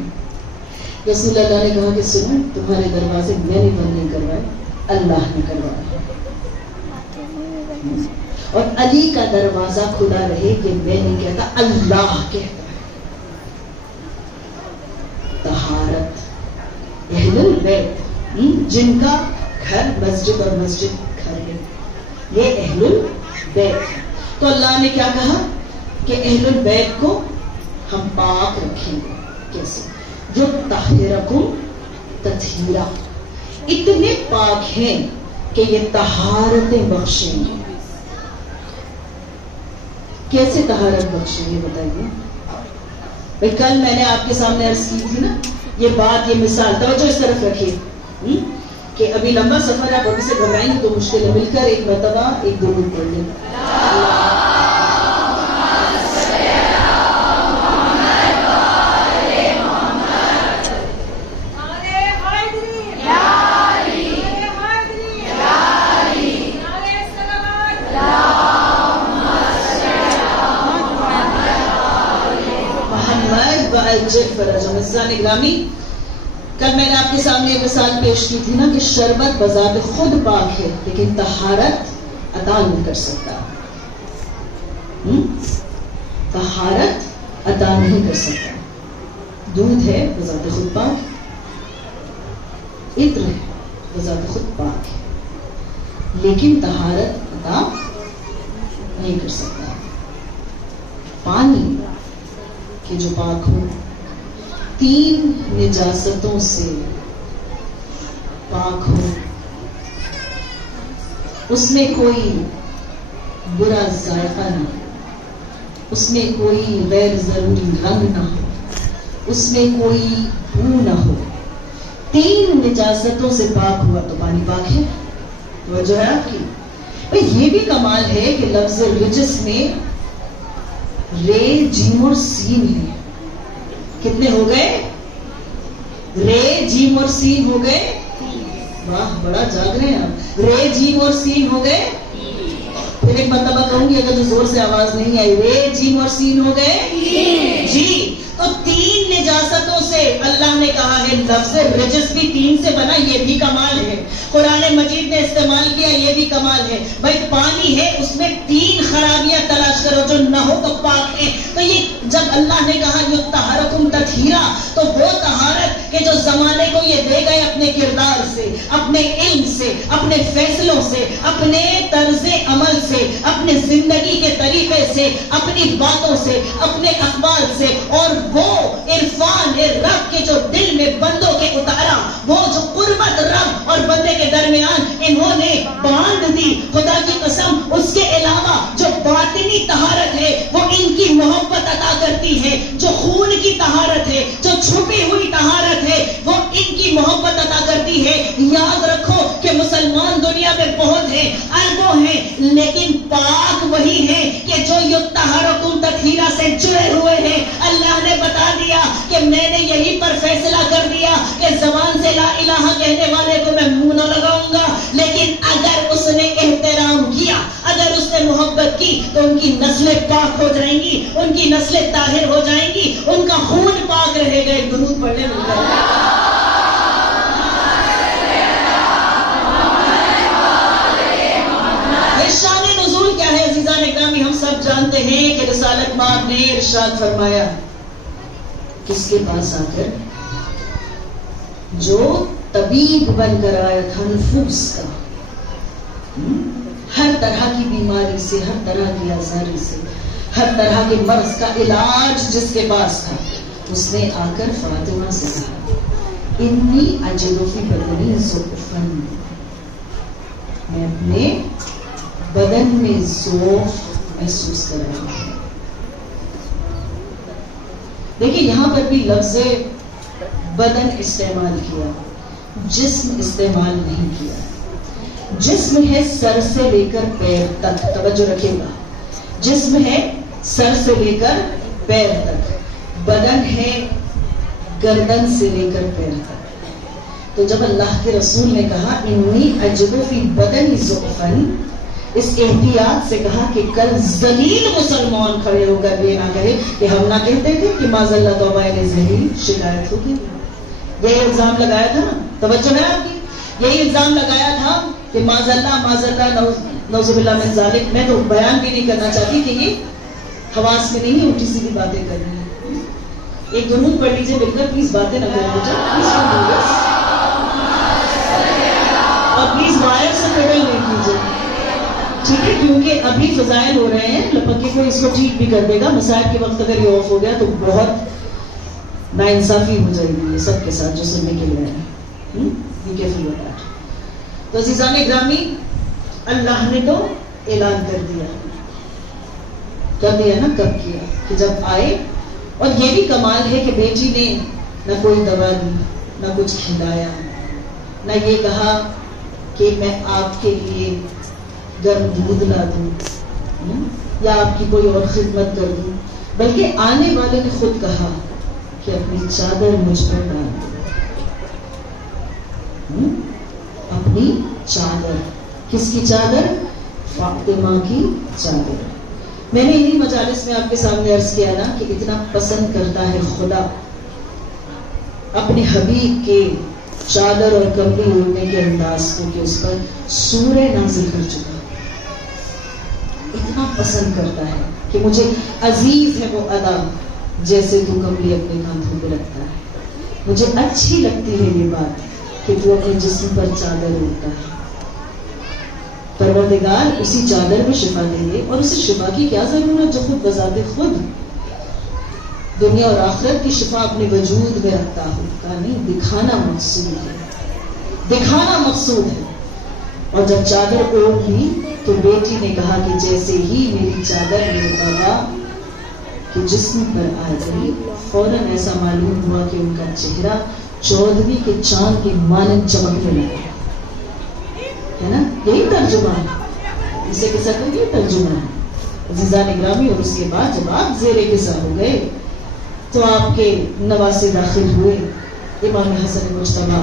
رسول اللہ نے کہا کہ سنو، تمہارے دروازے میں نے بند نہیں کروائے، اللہ نے کروائے. اور علی کا دروازہ کھلا رہے کہ میں نہیں کہتا، اللہ کہتا ہے. طہارت، اہل البیت، جن کا گھر مسجد اور مسجد گھر ہے، یہ اہل البیت. تو اللہ نے کیا کہا کہ اہل البیت کو ہم پاک رکھیں گے. کیسے؟ یطہرکم تطہیرا، اتنے پاک ہیں کہ یہ طہارتیں بخشیں گے. کیسے طہارت بخشیں گے بتائیے؟ بھائی کل میں نے آپ کے سامنے عرض کی تھی نا یہ بات، یہ مثال، توجہ اس طرف رکھیے کہ ابھی لمبا سفر ہے، آپ ابھی سے گھبرائیں گے تو مشکل ہے. مل کر ایک مرتبہ ایک درود پڑھ لیں. گرامی، کل میں نے آپ کے سامنے ایک مثال پیش کی تھی نا کہ شربت بذات خود پاک ہے لیکن طہارت عطا نہیں کر سکتا. طہارت عطا نہیں کر سکتا. دودھ ہے بذات خود پاک، عطر ہے بذات خود پاک ہے لیکن طہارت عطا نہیں کر سکتا. پانی کہ جو پاک ہو، 3 نجاستوں سے پاک ہو، اس میں کوئی برا ذائقہ نہ ہو، اس میں کوئی غیر ضروری رنگ نہ ہو، اس میں کوئی بو نہ ہو. 3 نجاستوں سے پاک ہوا تو پانی پاک ہے. توجہ ہے آپ کی؟ یہ بھی کمال ہے کہ لفظ رجس میں رے، جیم اور سین ہے. کتنے ہو گئے؟ رے، جیم اور سین ہو گئے. واہ بڑا جاگ رہے ہیں آپ. رے، جیم اور سین ہو گئے. پھر ایک مرتبہ کہوں گی اگر جو زور سے آواز نہیں آئی. رے، جیم اور سین ہو گئے جی. تو 3 نجاستوں سے اللہ نے کہا ہے. لفظ رجس بھی 3 سے بنا، یہ بھی کمال ہے. قرآن مجید نے استعمال کیا، یہ بھی کمال ہے. بھائی پانی ہے اس میں 3 خرابیاں تلاش کرو جو نہ ہو تو پاک ہے. تو یہ جب اللہ نے کہا یطہرکم تطہیرا تو وہ طہارت کہ جو زمانے کو یہ دے گئے اپنے کردار سے، اپنے علم سے، اپنے فیصلوں سے، اپنے طرز عمل سے، اپنے زندگی کے طریقے سے، اپنی باتوں سے، اپنے اقوال سے، اور وہ عرفان رب کے جو دل میں بندوں کے اتارا، وہ جو قربت رب اور بندے کے درمیان انہوں نے باندھ دی. خدا کی قسم اس کے علاوہ جو باطنی طہارت ہے وہ ان کی محبت عطا کرتی ہے. جو خون کی طہارت ہے، جو چھپی ہوئی طہارت ہے، وہ ان کی محبت عطا کرتی ہے. یاد رکھو کہ مسلمان دنیا میں بہت ہیں، اربوں ہیں، لیکن پاک وہی ہیں کہ جو یطہرکم تطہیرا سے جڑے ہوئے ہیں. اللہ نے بتا دیا کہ میں نے یہی پر فیصلہ کر دیا کہ زبان سے لا الہ کہنے والے کو میں منہ نہ لگاؤں گا، لیکن اگر اس نے احترام کیا، اگر اس نے محبت کی تو ان کی نسلیں پاک ہو جائیں گی، ان کی نسلیں طاہر ہو جائیں گی، ان کا خون پاک رہے گا. ایک درود پڑھنے مل کر شان نزول کیا ہے عزیزان اکرامی؟ ہم سب جانتے ہیں کہ رسالت مآب نے ارشاد فرمایا کس کے پاس آ کر؟ جو طبیب بن کر آیا تھا نفوس کا، ہر طرح کی بیماری سے، ہر طرح کی آزاری سے، ہر طرح کے مرض کا علاج جس کے پاس تھا، اس نے آ کر فاطمہ سے کہا انی اجد فی بدنی ضعفا، میں اپنے بدن میں ضعف محسوس کر رہا ہوں. دیکھیں یہاں پر بھی لفظ بدن استعمال کیا، جسم استعمال نہیں کیا. جسم ہے سر سے لے کر پیر تک، توجہ رکھے گا، جسم ہے سر سے لے کر پیر تک، بدن ہے گردن سے لے کر پیر تک. تو جب اللہ کے رسول نے کہا انی اجد فی بدنی ضعفا، اس احتیاط سے کہا کہ کل ذلیل مسلمان کھڑے ہو کر یہ نہ کہے کہ ہم نہ کہتے تھے کہ معاذ اللہ توبہ ذلیل شکایت ہوگی. یہی الزام لگایا تھا نا، توجہ ہے آپ کی، یہی الزام لگایا تھا کہ معاذ اللہ نعوذ باللہ من ذالک. میں تو بیان بھی نہیں کرنا چاہتی کہ یہ حواس میں نہیں ہے، الٹی سیدھی باتیں کرنی ہے. ایک درود پڑھ لیجیے مل کر، پلیز باتیں نہ کریں بیٹا، اور پلیز وائر سے پیڈل نہیں کیجیے، ٹھیک ہے؟ کیونکہ ابھی فضائل ہو رہے ہیں، لپکے کوئی اس کو ٹھیک بھی کر دے گا. مسائل کے وقت اگر یہ آف ہو گیا تو بہت ناانصافی ہو جائے گی سب کے ساتھ جو سننے کے لیے ہیں. Be careful with that. تو عزیزان گرامی، اللہ نے تو اعلان کر دیا نا، کب کیا کہ جب آئے. اور یہ بھی کمال ہے کہ بیٹی نے نہ کوئی دوا دی، نہ کچھ کھلایا، نہ یہ کہا کہ میں آپ کے لیے گرم دودھ لا دوں یا آپ کی کوئی اور خدمت کر دوں، بلکہ آنے والے نے خود کہا کہ اپنی چادر مجھ پر ڈال دو. اپنی چادر، کس کی چادر؟ فاطمہ کی چادر. میں نے انہی مجالس میں آپ کے سامنے عرض کیا نا کہ اتنا پسند کرتا ہے خدا اپنے حبیب کے چادر اور کمبلی اوڑھنے کے انداز کو کہ اس پر سورہ نازل کر چکا. اتنا پسند کرتا ہے کہ مجھے عزیز ہے وہ ادا جیسے تو کمبلی اپنے کاندھوں پہ رکھتا ہے. مجھے اچھی لگتی ہے یہ بات کہ تو اپنے جسم پر چادر اوڑھتا ہے. پروردگار اسی چادر میں شفا دے گے، اور اسے شفا کی کیا ضرورت جو خود بذات خود دنیا اور آخرت کی شفا اپنے وجود میں رکھتا ہو. کہا نہیں، دکھانا مقصود ہے، دکھانا مقصود ہے. اور جب چادر اوڑھ لی تو بیٹی نے کہا کہ جیسے ہی میری چادر میرے بابا کے جسم پر آ گئی، فوراً ایسا معلوم ہوا کہ ان کا چہرہ 14ویں کے چاند کی مانند چمکنے لگا. ہے نا، یہی ترجمہ ہے، اسے قصہ کا یہ ترجمہ ہے عزیزان گرامی. اور اس کے بعد جب آپ زیر قصہ ہو گئے تو آپ کے نواسے داخل ہوئے. امام حسن مجتبی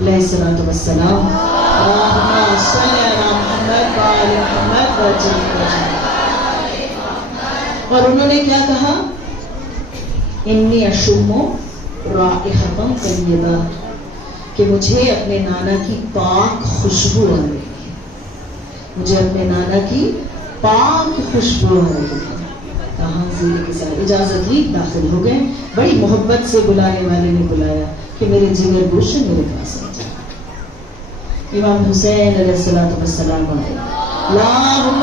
علیہ الصلوۃ والسلام، اللہم صلی علی محمد و آل محمد وجل. اور انہوں نے کیا کہا؟ انی اشم رائحۃ طیبہ، کہ مجھے اپنے نانا کی پاک خوشبو آ رہی ہے، مجھے اپنے نانا کی پاک خوشبو آ رہی ہے. کہاں زیر کے ساتھ اجازت لی، داخل ہو گئے. بڑی محبت سے بلانے والے نے بلایا کہ میرے جگر گوش میرے پاس آ جائے. امام حسین علیہ الصلوۃ والسلام آئے. اللہم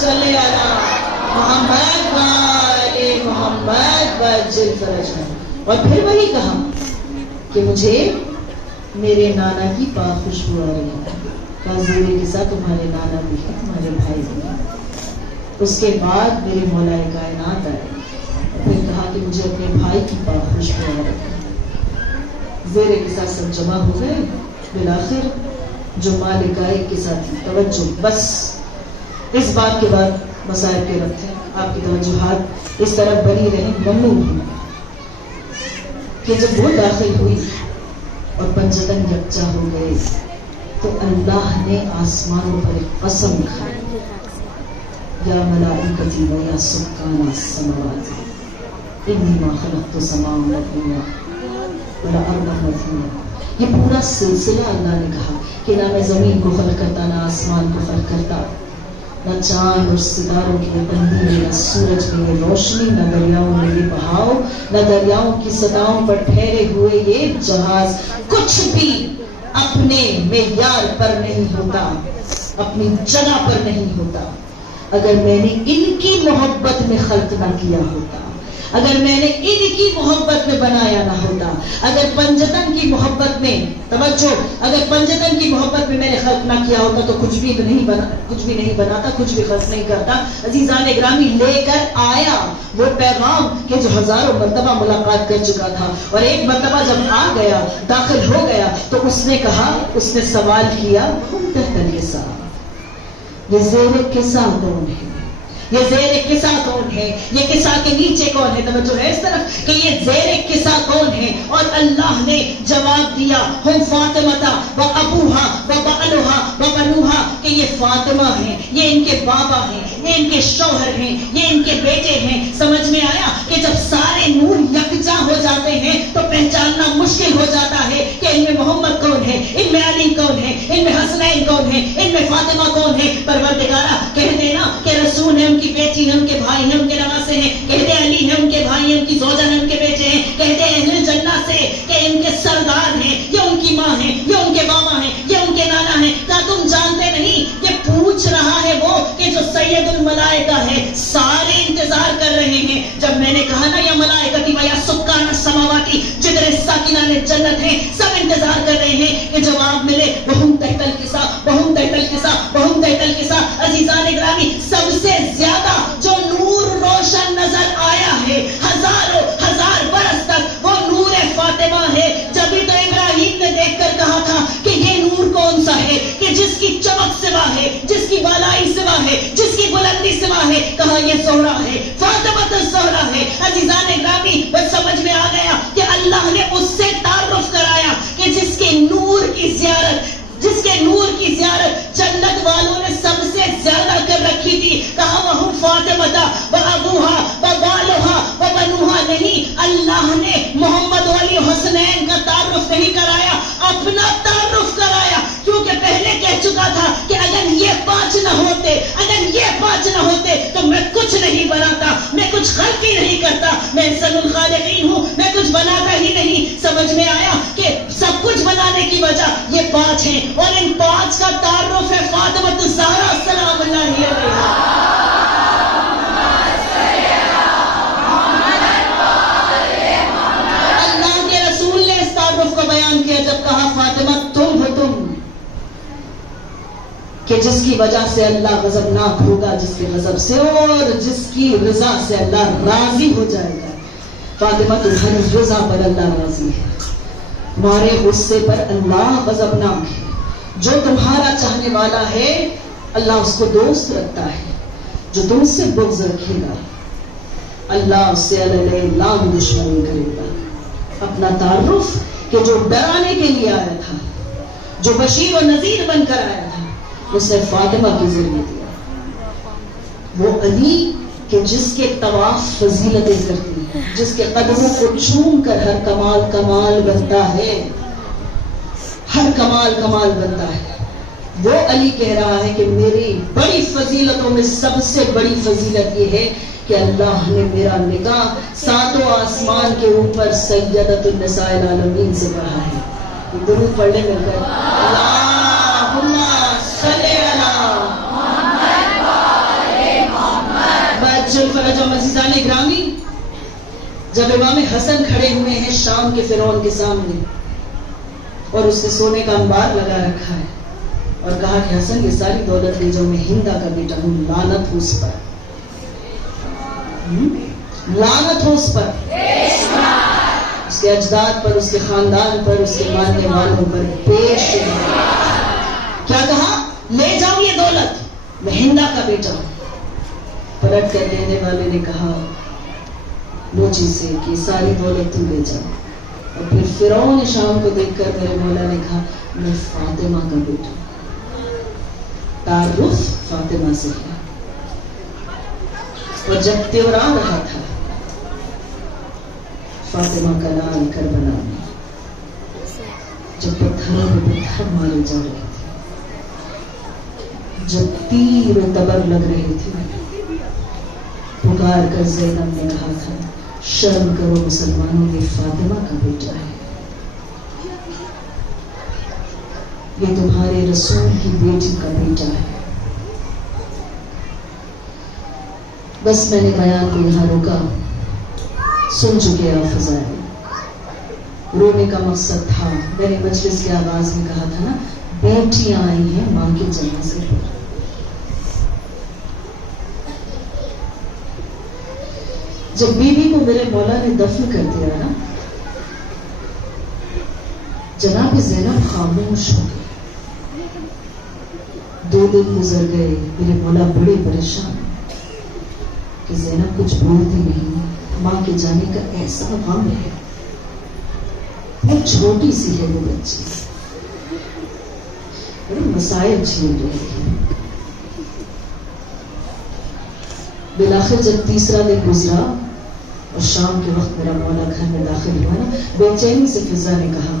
صلی علی محمد و آل محمد وعجل فرجهم. اور پھر وہی کہا کہ مجھے میرے نانا کی پاک خوشبو آ رہی ہے. کہا زیر کے ساتھ تمہارے نانا بھی ہے، تمہارے بھائی بھی ہے. اس کے بعد میرے مولا کائنات آئے، پھر کہا کہ مجھے اپنے بھائی کی پاک خوشبو آ رہی ہے. زیر کے ساتھ سب جمع ہو گئے. بالآخر جو مالک آئے کے ساتھ توجہ، بس اس بات کے بعد مصائب کے رب تھے، آپ کی توجہات اس طرف بنی رہی، ممنوع ہوئی کہ جب وہ داخل ہوئی اور پنجتن یکجا ہو گئے تو اللہ نے آسمانوں پر ایک قسم کھائی، یا ملائکتی و یا سکان السماوات انی ما خلقت السماء والارض ولا ارض مثلا. یہ پورا سلسلہ اللہ نے کہا کہ نہ میں زمین کو خلق کرتا، نہ آسمان کو خلق کرتا، نہ چاند اور ستاروں کی بندی میں، نہ سورج میں یہ روشنی، نہ دریاؤں میں یہ بہاؤ، نہ دریاؤں کی سطحوں پر ٹھہرے ہوئے یہ جہاز. کچھ بھی اپنے معیار پر نہیں ہوتا، اپنی جگہ پر نہیں ہوتا. اگر میں نے ان کی محبت میں خلق نہ کیا ہوتا، اگر میں نے ان کی محبت میں بنایا نہ ہوتا، اگر پنجتن کی محبت میں، توجہ، اگر پنجتن کی محبت میں نے خلق نہ کیا ہوتا تو کچھ بھی نہیں بناتا، کچھ بھی خلق نہیں کرتا. عزیزان گرامی، لے کر آیا وہ پیغام کہ جو ہزاروں مرتبہ ملاقات کر چکا تھا، اور ایک مرتبہ جب آ گیا، داخل ہو گیا تو اس نے کہا، اس نے سوال کیا، ہم تحت القصہ، یہ زیر قصہ کون ہے؟ یہ زیر قصہ کون ہے؟ یہ قصہ کے نیچے کون ہے؟ توجہ ہے اس طرف کہ یہ زیر قصہ کون ہے. اور اللہ نے جواب دیا، ہم فاطمہ و ابوہا و بعلہا و بنوہا، کہ یہ فاطمہ ہیں، یہ ان کے بابا ہیں، یہ ان کے شوہر ہیں، یہ ان کے بیٹے ہیں. سمجھ میں آیا کہ جب سارے نور یکجا ہو جاتے ہیں تو پہچاننا مشکل ہو جاتا ہے کہ ان میں محمد کون ہے، ان میں علی کون ہے، ان میں حسنین کون ہے، ان میں فاطمہ کون ہے. پروردگارا کہہ دینا کہ رسول ہے، ان کی بیٹی ہیں، ان کے بھائی ہیں، ان کے نواسے ہیں. کہہ دے علی ہیں، ان کے بھائی ہیں، ان کی زوجہ ہیں، ان کے بیٹے ہیں. کہہ دے اہل جنہ سے کہ ان کے سردار ہیں، یہ ان کی ماں ہیں، یہ ان کے بابا ہیں، یہ ان کے نانا ہیں. کیا تم جانتے نہیں کہ پوچھ رہا ہے وہ کہ جو سید الملائکہ ہے، سارے انتظار کر رہے ہیں. جب میں نے کہا نا یا ملائکتی و یا سکان السماواتی، خازنان جنت ہیں، سب انتظار کر رہے ہیں کہ جواب ملے. وہم تحت الکسا، وہم تحت الکسا، وہم تحت الکسا. عزیزان گرامی، سب سے زیادہ جو نور روشن نظر آیا ہے ہزاروں ہزار برس تک، وہ نور فاطمہ ہے. جبھی تو ابراہیم نے دیکھ کر کہا تھا کہ یہ نور کون سا ہے کہ جس کی چمک سوا ہے، جس کی بالائی سوا ہے، جس کی بلندی سوا ہے. کہا یہ زہرا ہے، فاطمہ الزہرا ہے. عزیزان گرامی، بس سمجھ میں آ گیا کہ اللہ نے اس سے تعارف کرایا کہ جس کے نور کی زیارت، جس کے نور کی زیارت جنت والوں نے سب سے زیادہ کر رکھی تھی. کہا وہ فاطمہ و ابوہا و بالوہا و بنوہا. نہیں، اللہ نے محمد علی حسنین کا تعارف نہیں کرایا، اپنا تعارف کرایا. کیونکہ پہلے کہہ چکا تھا کہ اگر یہ پانچ نہ ہوتے، اگر یہ پانچ نہ ہوتے تو میں کچھ نہیں بناتا، میں کچھ خلق ہی نہیں کرتا، میں احسن الخالقین ہوں، میں کچھ بناتا ہی نہیں. سمجھ میں آیا کہ سب کچھ بنانے کی وجہ یہ پانچ ہیں، اور ان پانچ کا تعارف ہے فاطمہ الزہرا سلام اللہ علیہا. اللہ کے رسول نے اس تعارف کو بیان کیا جب کہا فاطمہ تم ہو تم، کہ جس کی وجہ سے اللہ غضبناک ہوگا، جس کے غضب سے اور جس کی رضا سے اللہ راضی ہو جائے گا. فاطمہ تمہاری رضا پر اللہ راضی ہے، تمہارے غصے پر اللہ غضبناک ہے. جو تمہارا چاہنے والا ہے اللہ اس کو دوست رکھتا ہے، جو تم سے بغض رکھے گا اللہ اس سے علیہ لام دشمنی کرے گا. اپنا تعارف کہ جو ڈرانے کے لیے آیا تھا، جو بشیر و نذیر بن کر آیا تھا، اسے فاطمہ کے ذریعے دیا. وہ علی کہ جس کے طواف فضیلتیں کرتی ہیں، جس کے قدموں کو چوم کر ہر کمال کمال بنتا ہے، ہر کمال کمال بنتا ہے. وہ علی کہہ رہا ہے کہ میری بڑی فضیلتوں میں سب سے بڑی فضیلت یہ ہے کہ اللہ نے میرا نکاح ساتوں آسمان کے اوپر سیدۃ النساء العالمین سے کہا ہے. درود پڑھ لیں مل کر، اللہم صلی علی محمد وآل محمد. بچل فرجم. عزیزان گرامی، جب امام حسن کھڑے ہوئے ہیں شام کے فرعون کے سامنے اور اس نے سونے کا انبار لگا رکھا ہے اور کہا کہ حسن یہ ساری دولت لے جاؤ، میں ہندا کا بیٹا ہوں، لعنت ہو اس پر، لعنت ہو اس پر، اس کے اجداد پر، اس کے خاندان پر، اس کے ماننے والوں پر بے شمار. کیا کہا؟ لے جاؤ یہ دولت، میں ہندا کا بیٹا ہوں. پلٹ کر لینے والے نے کہا لوچی سے کہ ساری دولت تو لے جاؤ. اور پھر فرعون شام کو دیکھ کر میرے مولا نے کہا میں فاطمہ کا بیٹا ہوں. تعارف فاطمہ سے ہے. اور جب تیور آ رہا تھا فاطمہ کا لال کربلا میں، جب پتھروں میں پتھر مارے جا رہے تھے، جب تیر و تبر لگ رہے تھے، پکار کر زینب نے کہا تھا شرم کرو مسلمانوں، یہ فاطمہ کا بیٹا ہے، یہ تمہارے رسول کی بیٹی کا بیٹا ہے. بس میں نے بیان کو یہاں روکا. سن چکے آپ فضائل. رونے کا مقصد تھا، میں نے مجلس کے آغاز میں کہا تھا نا، بیٹیاں آئی ہیں ماں کے جنازے پر. جب بیوی کو میرے مولا نے دفن کر دیا نا، جناب زینب خاموش ہو گئی. 2 دن گزر گئے، میرے مولا بڑے پریشان کہ زینب کچھ بولتی نہیں، ماں کے جانے کا ایسا غم ہے، وہ چھوٹی سی ہے وہ بچی، بڑے مسائل جھیل رہی ہے. بالآخر جب تیسرا دن گزرا اور شام کے وقت میرا مولا گھر میں داخل ہوا نا، بے چینی سے فضا نے کہا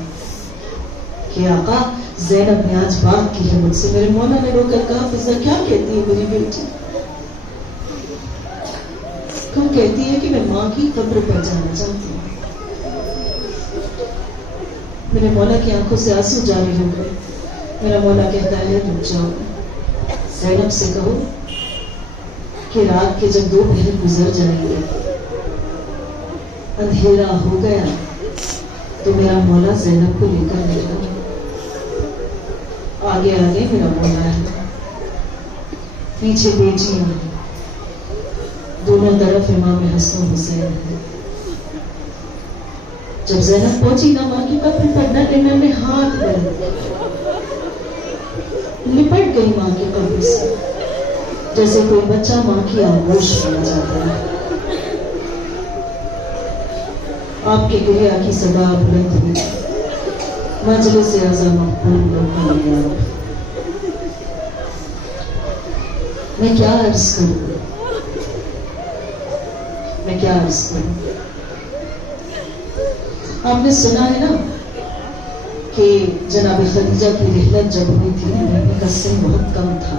کہ آقا زینب نے آج بات کی ہے مجھ سے. میرے مولا نے رو کر کہا فضا کیا کہتی ہے میری بیٹی؟ کم کہتی ہے کہ میں ماں کی قبر پر جانا چاہتی ہوں. میرے مولا کی آنکھوں سے آنسو جاری ہو گئے. میرا مولا کہتا ہے رک جاؤ، زینب سے کہو کہ رات کے جب 2 پہر گزر جائیں گے، اندھیرا ہو گیا، تو میرا مولا زینب کو لے کر نکلا. آگے آگے میرا مولا ہے, پیچھے بیٹیاں ہیں, دونوں طرف امام حسن و حسین ہیں. جب زینب پہنچی نا ماں کی قبر پر, نہ لینے میں ہاتھ بڑھ لپٹ گئی ماں کی قبر سے, جیسے کوئی بچہ ماں کی آغوش بنا جاتا ہے. آپ کے گریا کی صدا بلند ہوئی, مجلس اعظم مقبول ہو گیا. میں کیا عرض کروں, میں کیا عرض کروں. آپ نے سنا ہے نا کہ جناب خدیجہ کی رحلت جب ہوئی تھی, بیوی کا سن بہت کم تھا.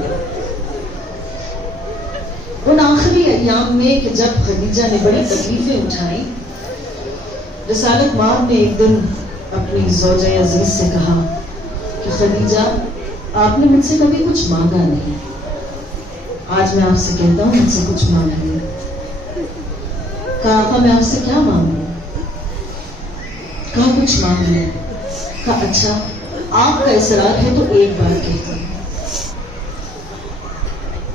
ان آخری ایام میں کہ جب خدیجہ نے بڑی تکلیفیں اٹھائی, رسالت ماں نے ایک دن اپنی زوجہ عزیز سے کہا کہ خدیجہ, آپ نے مجھ سے کبھی کچھ مانگا نہیں, آج میں آپ سے کہتا ہوں مجھ سے کچھ مانگیے. کہا آقا میں آپ سے کیا مانگوں؟ کہا کچھ مانگ لیں. کہا اچھا آپ کا اصرار ہے تو ایک بار کہتا ہوں,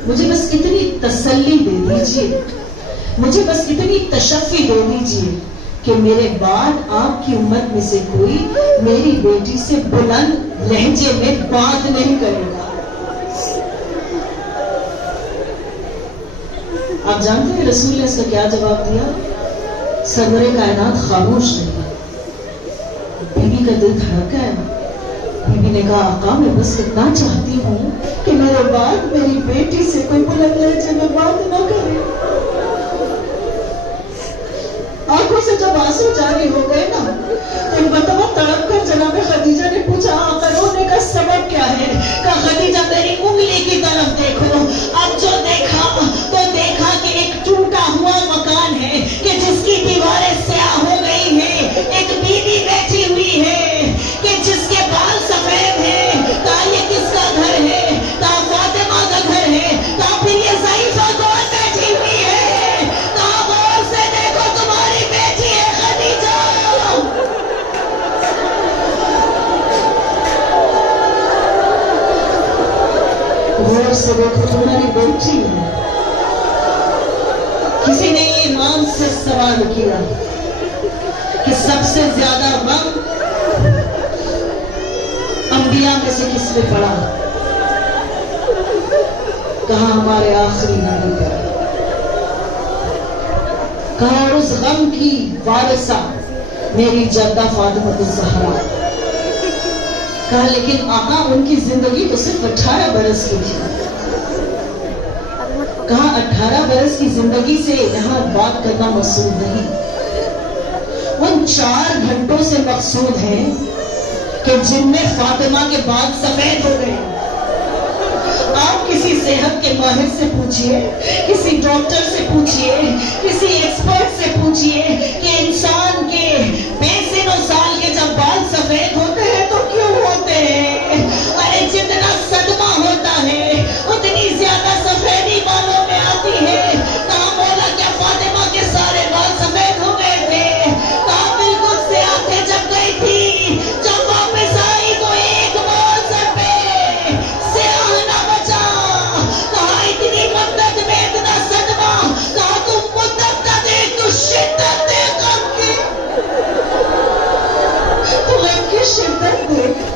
مجھے بس اتنی تسلی دے دیجیے, مجھے بس اتنی تشفی دے دیجیے کہ میرے بعد آپ کی امت میں سے کوئی میری بیٹی سے بلند لہجے میں بات نہیں کرے گا. آپ جانتے ہیں رسول نے اس کا کیا جواب دیا؟ سرور کائنات خاموش رہی. بیوی کا دل دھڑکا ہے. بیوی نے کہا آقا میں بس اتنا چاہتی ہوں کہ میرے بعد میری بیٹی سے کوئی بلند لہجے میں بات نہ کرے. آنکھوں سے جب آنسو جاری ہو گئے نا, تو بتوا تڑپ کر جناب خدیجہ نے پوچھا آقا رونے کا سبب کیا ہے؟ کہا خدیجہ میری انگلی کی طرف دیکھو. اب جو دیکھا تو دیکھا کہ ایک ٹوٹا ہوا مکان ہے کہ جس کی دیواریں سیاہ ہو گئی ہیں, ایک بیوی بیٹھی ہوئی ہے کہ جس کے بال سفید ہیں. کہا یہ کس کا گھر ہے؟ کہا فاطمہ کا گھر ہے. کہا پھر یہ ضعیفہ کون بیٹھی ہوئی ہے؟ کہا غور سے دیکھو تمہاری بیٹی ہے خدیجہ. غور سے دیکھو تمہاری بیٹی ہے. کسی نے امام سے سوال کیا کہ سب سے زیادہ غم انبیاء میں سے کس پہ پڑا؟ کہا ہمارے آخری نبی پر. کہا اور اس غم کی وارثہ میری جدہ فاطمہ الزہرا. کہا لیکن آقا ان کی زندگی تو صرف 18 برس کی تھی. کہا 18 برس کی زندگی سے یہاں بات کرنا مقصود نہیں, ان 4 گھنٹوں سے مقصود ہے کہ جن میں فاطمہ کے بال سفید ہو گئے. آپ کسی صحت کے ماہر سے پوچھئے, کسی ڈاکٹر سے پوچھئے, کسی ایکسپرٹ سے پوچھئے کہ انسان کے بے سن و سال کے جب بال سفید ہوتے ہیں تو کیوں ہوتے ہیں؟ ارے جتنا صدمہ ہوتا ہے اتنی زیادہ سفیدی بالوں میں آتی ہے. کہا مولا کیا فاطمہ کے سارے بال سفید ہو گئے تھے؟ کہا بالکل سیاہ تھے جب گئی تھی, جب واپس آئی تو ایک بال سر پہ سیاہ نہ بچا. کہا اتنی مدت میں اتنا صدمہ. کہا تم مدت کا دیکھ تو شدت دیکھ غم کی, تو غم کی شدت دیکھ.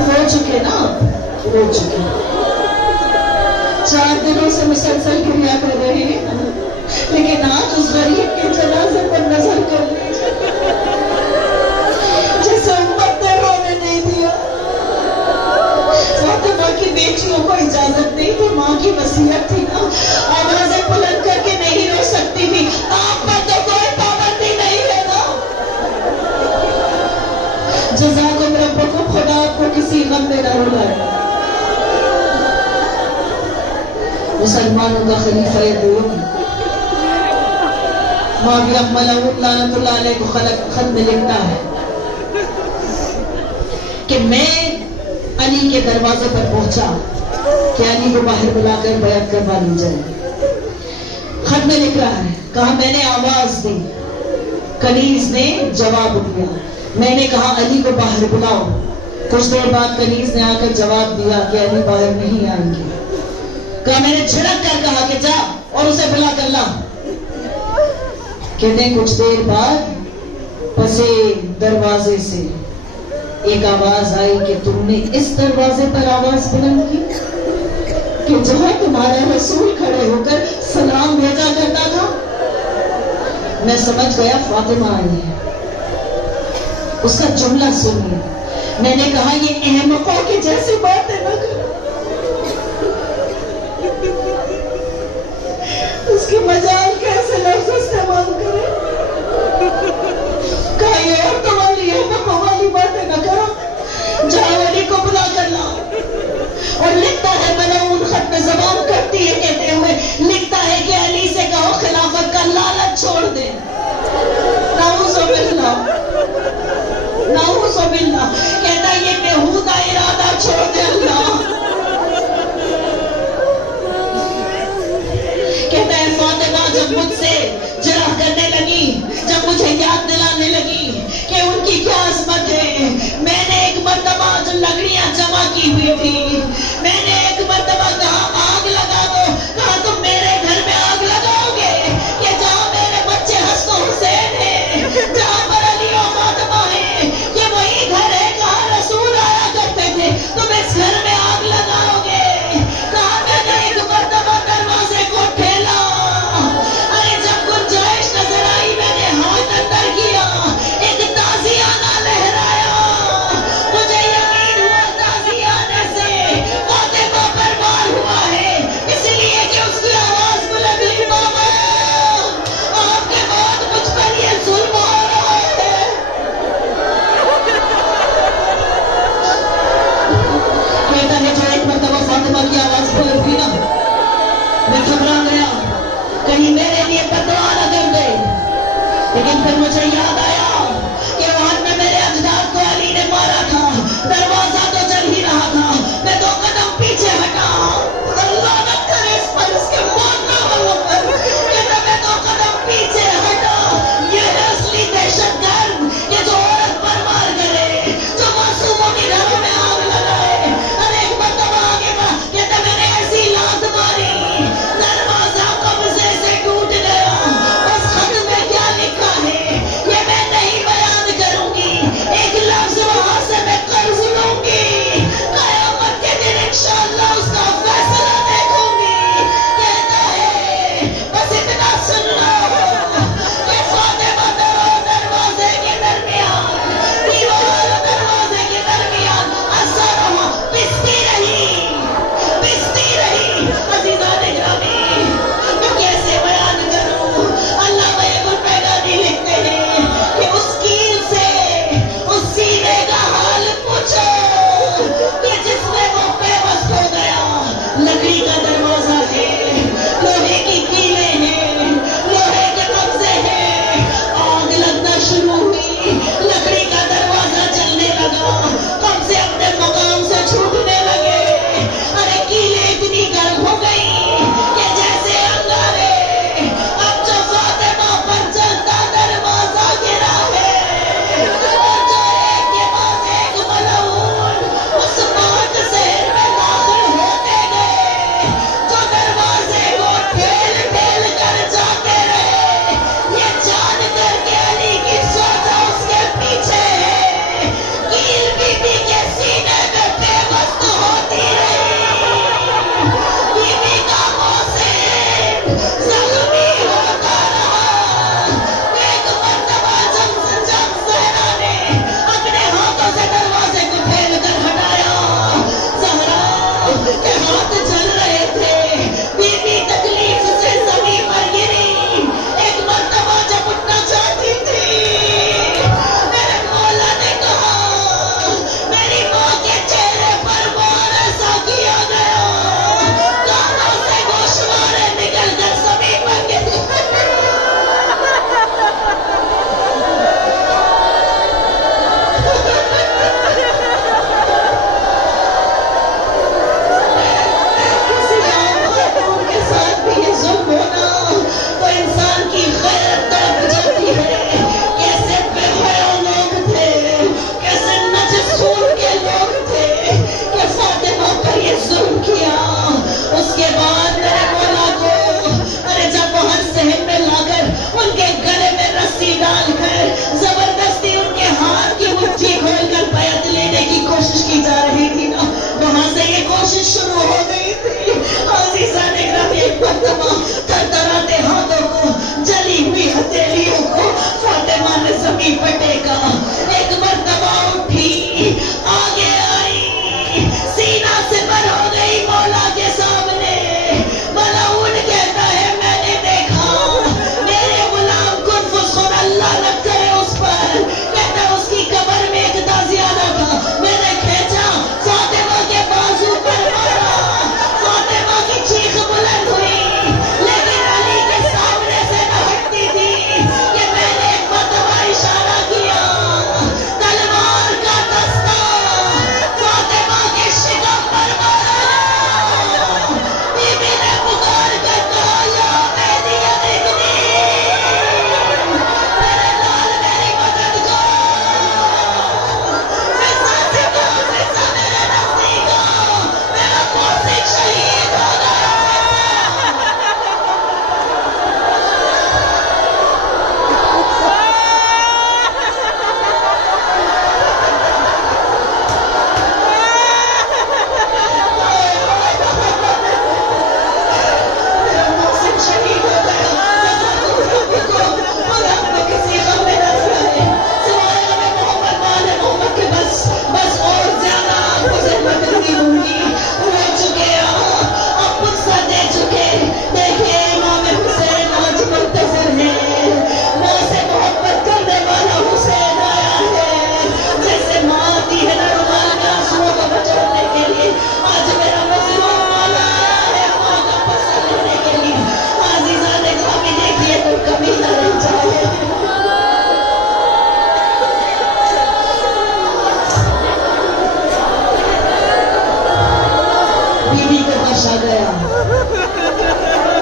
رو چکے نا, رو چکے. 4 دنوں سے مسلسل کریا کر رہے ہیں, لیکن آج اس غریب کے جنازے پر نظر کر لیجیے جسے امت نے رونے نہیں دیا. فاطمہ کی بیٹیوں کو اجازت نہیں تھی, ماں کی وصیت تھی نا, آوازیں بلند کر کے نہیں رو سکتی تھی. آپ پر تو کوئی پابندی نہیں ہے نا. جزاکم ربکم, خدا آپ کو کسی غم میں نہ رلائے. مسلمانوں کا خلیفہ دوم معاویہ ملعون لعنت اللہ علیہ کو خط میں لکھتا ہے کہ میں علی کے دروازے پر پہنچا کہ علی کو باہر بلا کر بیعت کروا لی جائے. خط میں لکھ رہا ہے, کہا میں نے آواز دی کنیز نے جواب دیا. میں نے کہا علی کو باہر بلاؤ. کچھ دیر بعد کنیز نے آ کر جواب دیا کہ علی باہر نہیں آئیں گے. کہا میں نے جھڑک کر کہا کہ جا اور اسے بلا کر لا. کہتے ہیں کچھ دیر بعد پسے دروازے سے ایک آواز آئی کہ تم نے اس دروازے پر آواز بلند کی کہ جہاں تمہارا رسول کھڑے ہو کر سلام بھیجا کرتا تھا. میں سمجھ گیا فاطمہ آئی ہے. اس کا جملہ سنیے. میں نے کہا یہ احمقوں کی جیسی باتیں نہ کرو. اس کی مجال کیسے لفظ استعمال کرے. کہا یہ عورتوں والی احمقوں والی باتیں نہ کرو. جاؤ علی کو بلا کر لاؤ. اور لکھتا ہے ملعون خط میں زبان کرتی ہے کہتے ہوئے لکھتا ہے کہ علی سے کہو خلافت کا لالچ چھوڑ دے. نعوذ باللہ نعوذ باللہ. کہتا ہے یہ بیہودہ ارادہ چھوڑ دے اللہ. کہتا ہے فاطمہ جب مجھ سے جرح کرنے لگی, جب مجھے یاد دلانے لگی کہ ان کی کیا عظمت ہے, میں نے ایک مرتبہ جو لکڑیاں جمع کی ہوئی تھی میں نے ایک مرتبہ کہا آگ لگا دو. کہا تم میرے گھر میں آگ لگاؤ گے کہ جہاں میرے بچے حسن و حسین ہیں, جہاں پر علی و فاطمہ ہیں, یہ وہی گھر ہے کہاں رسول آیا کرتے تھے, تم اس گھر میں آگ لگاؤ گے. کہا میں نے ایک مرتبہ دروازے کو ٹھیلا. ارے جب گنجائش نظر آئی میں نے ہاتھ اندر کیا, ایک تازیانہ لہرایا. مجھے یقین ہوا تازیانے سے فاطمہ پر وار ہوا ہے, اس لیے کہ اس کی آواز بلند ہوئی بابا آپ کے بعد مجھ پر یہ ظلم ہو رہا ہے. کہتا ہے جو ایک مرتبہ فاطمہ کی آواز بلند ہوئی نا میں گھبرا گیا کہیں میرے لیے بددعا نہ کر دے. لیکن پھر مجھے یاد آیا کہ وہاں میں میرے اجداد کو علی نے مارا تھا, دروازہ تو چل ہی رہا تھا. میں 2 قدم پیچھے ہٹا, اللہ نہ کرے اس پر اس کے ماننے والوں پر. کہتا میں 2 قدم پیچھے ہٹا. یہ ہے اصلی دہشت گرد یہ جو عورت پر وار کرے, جو معصوموں کے گھروں میں آگ لگائے. اور ایک مرتبہ آگے بڑھ کہتا میں نے ایسی لات ماری دروازہ قبضے سے ٹوٹ گیا. اس خط میں کیا لکھا ہے یہ میں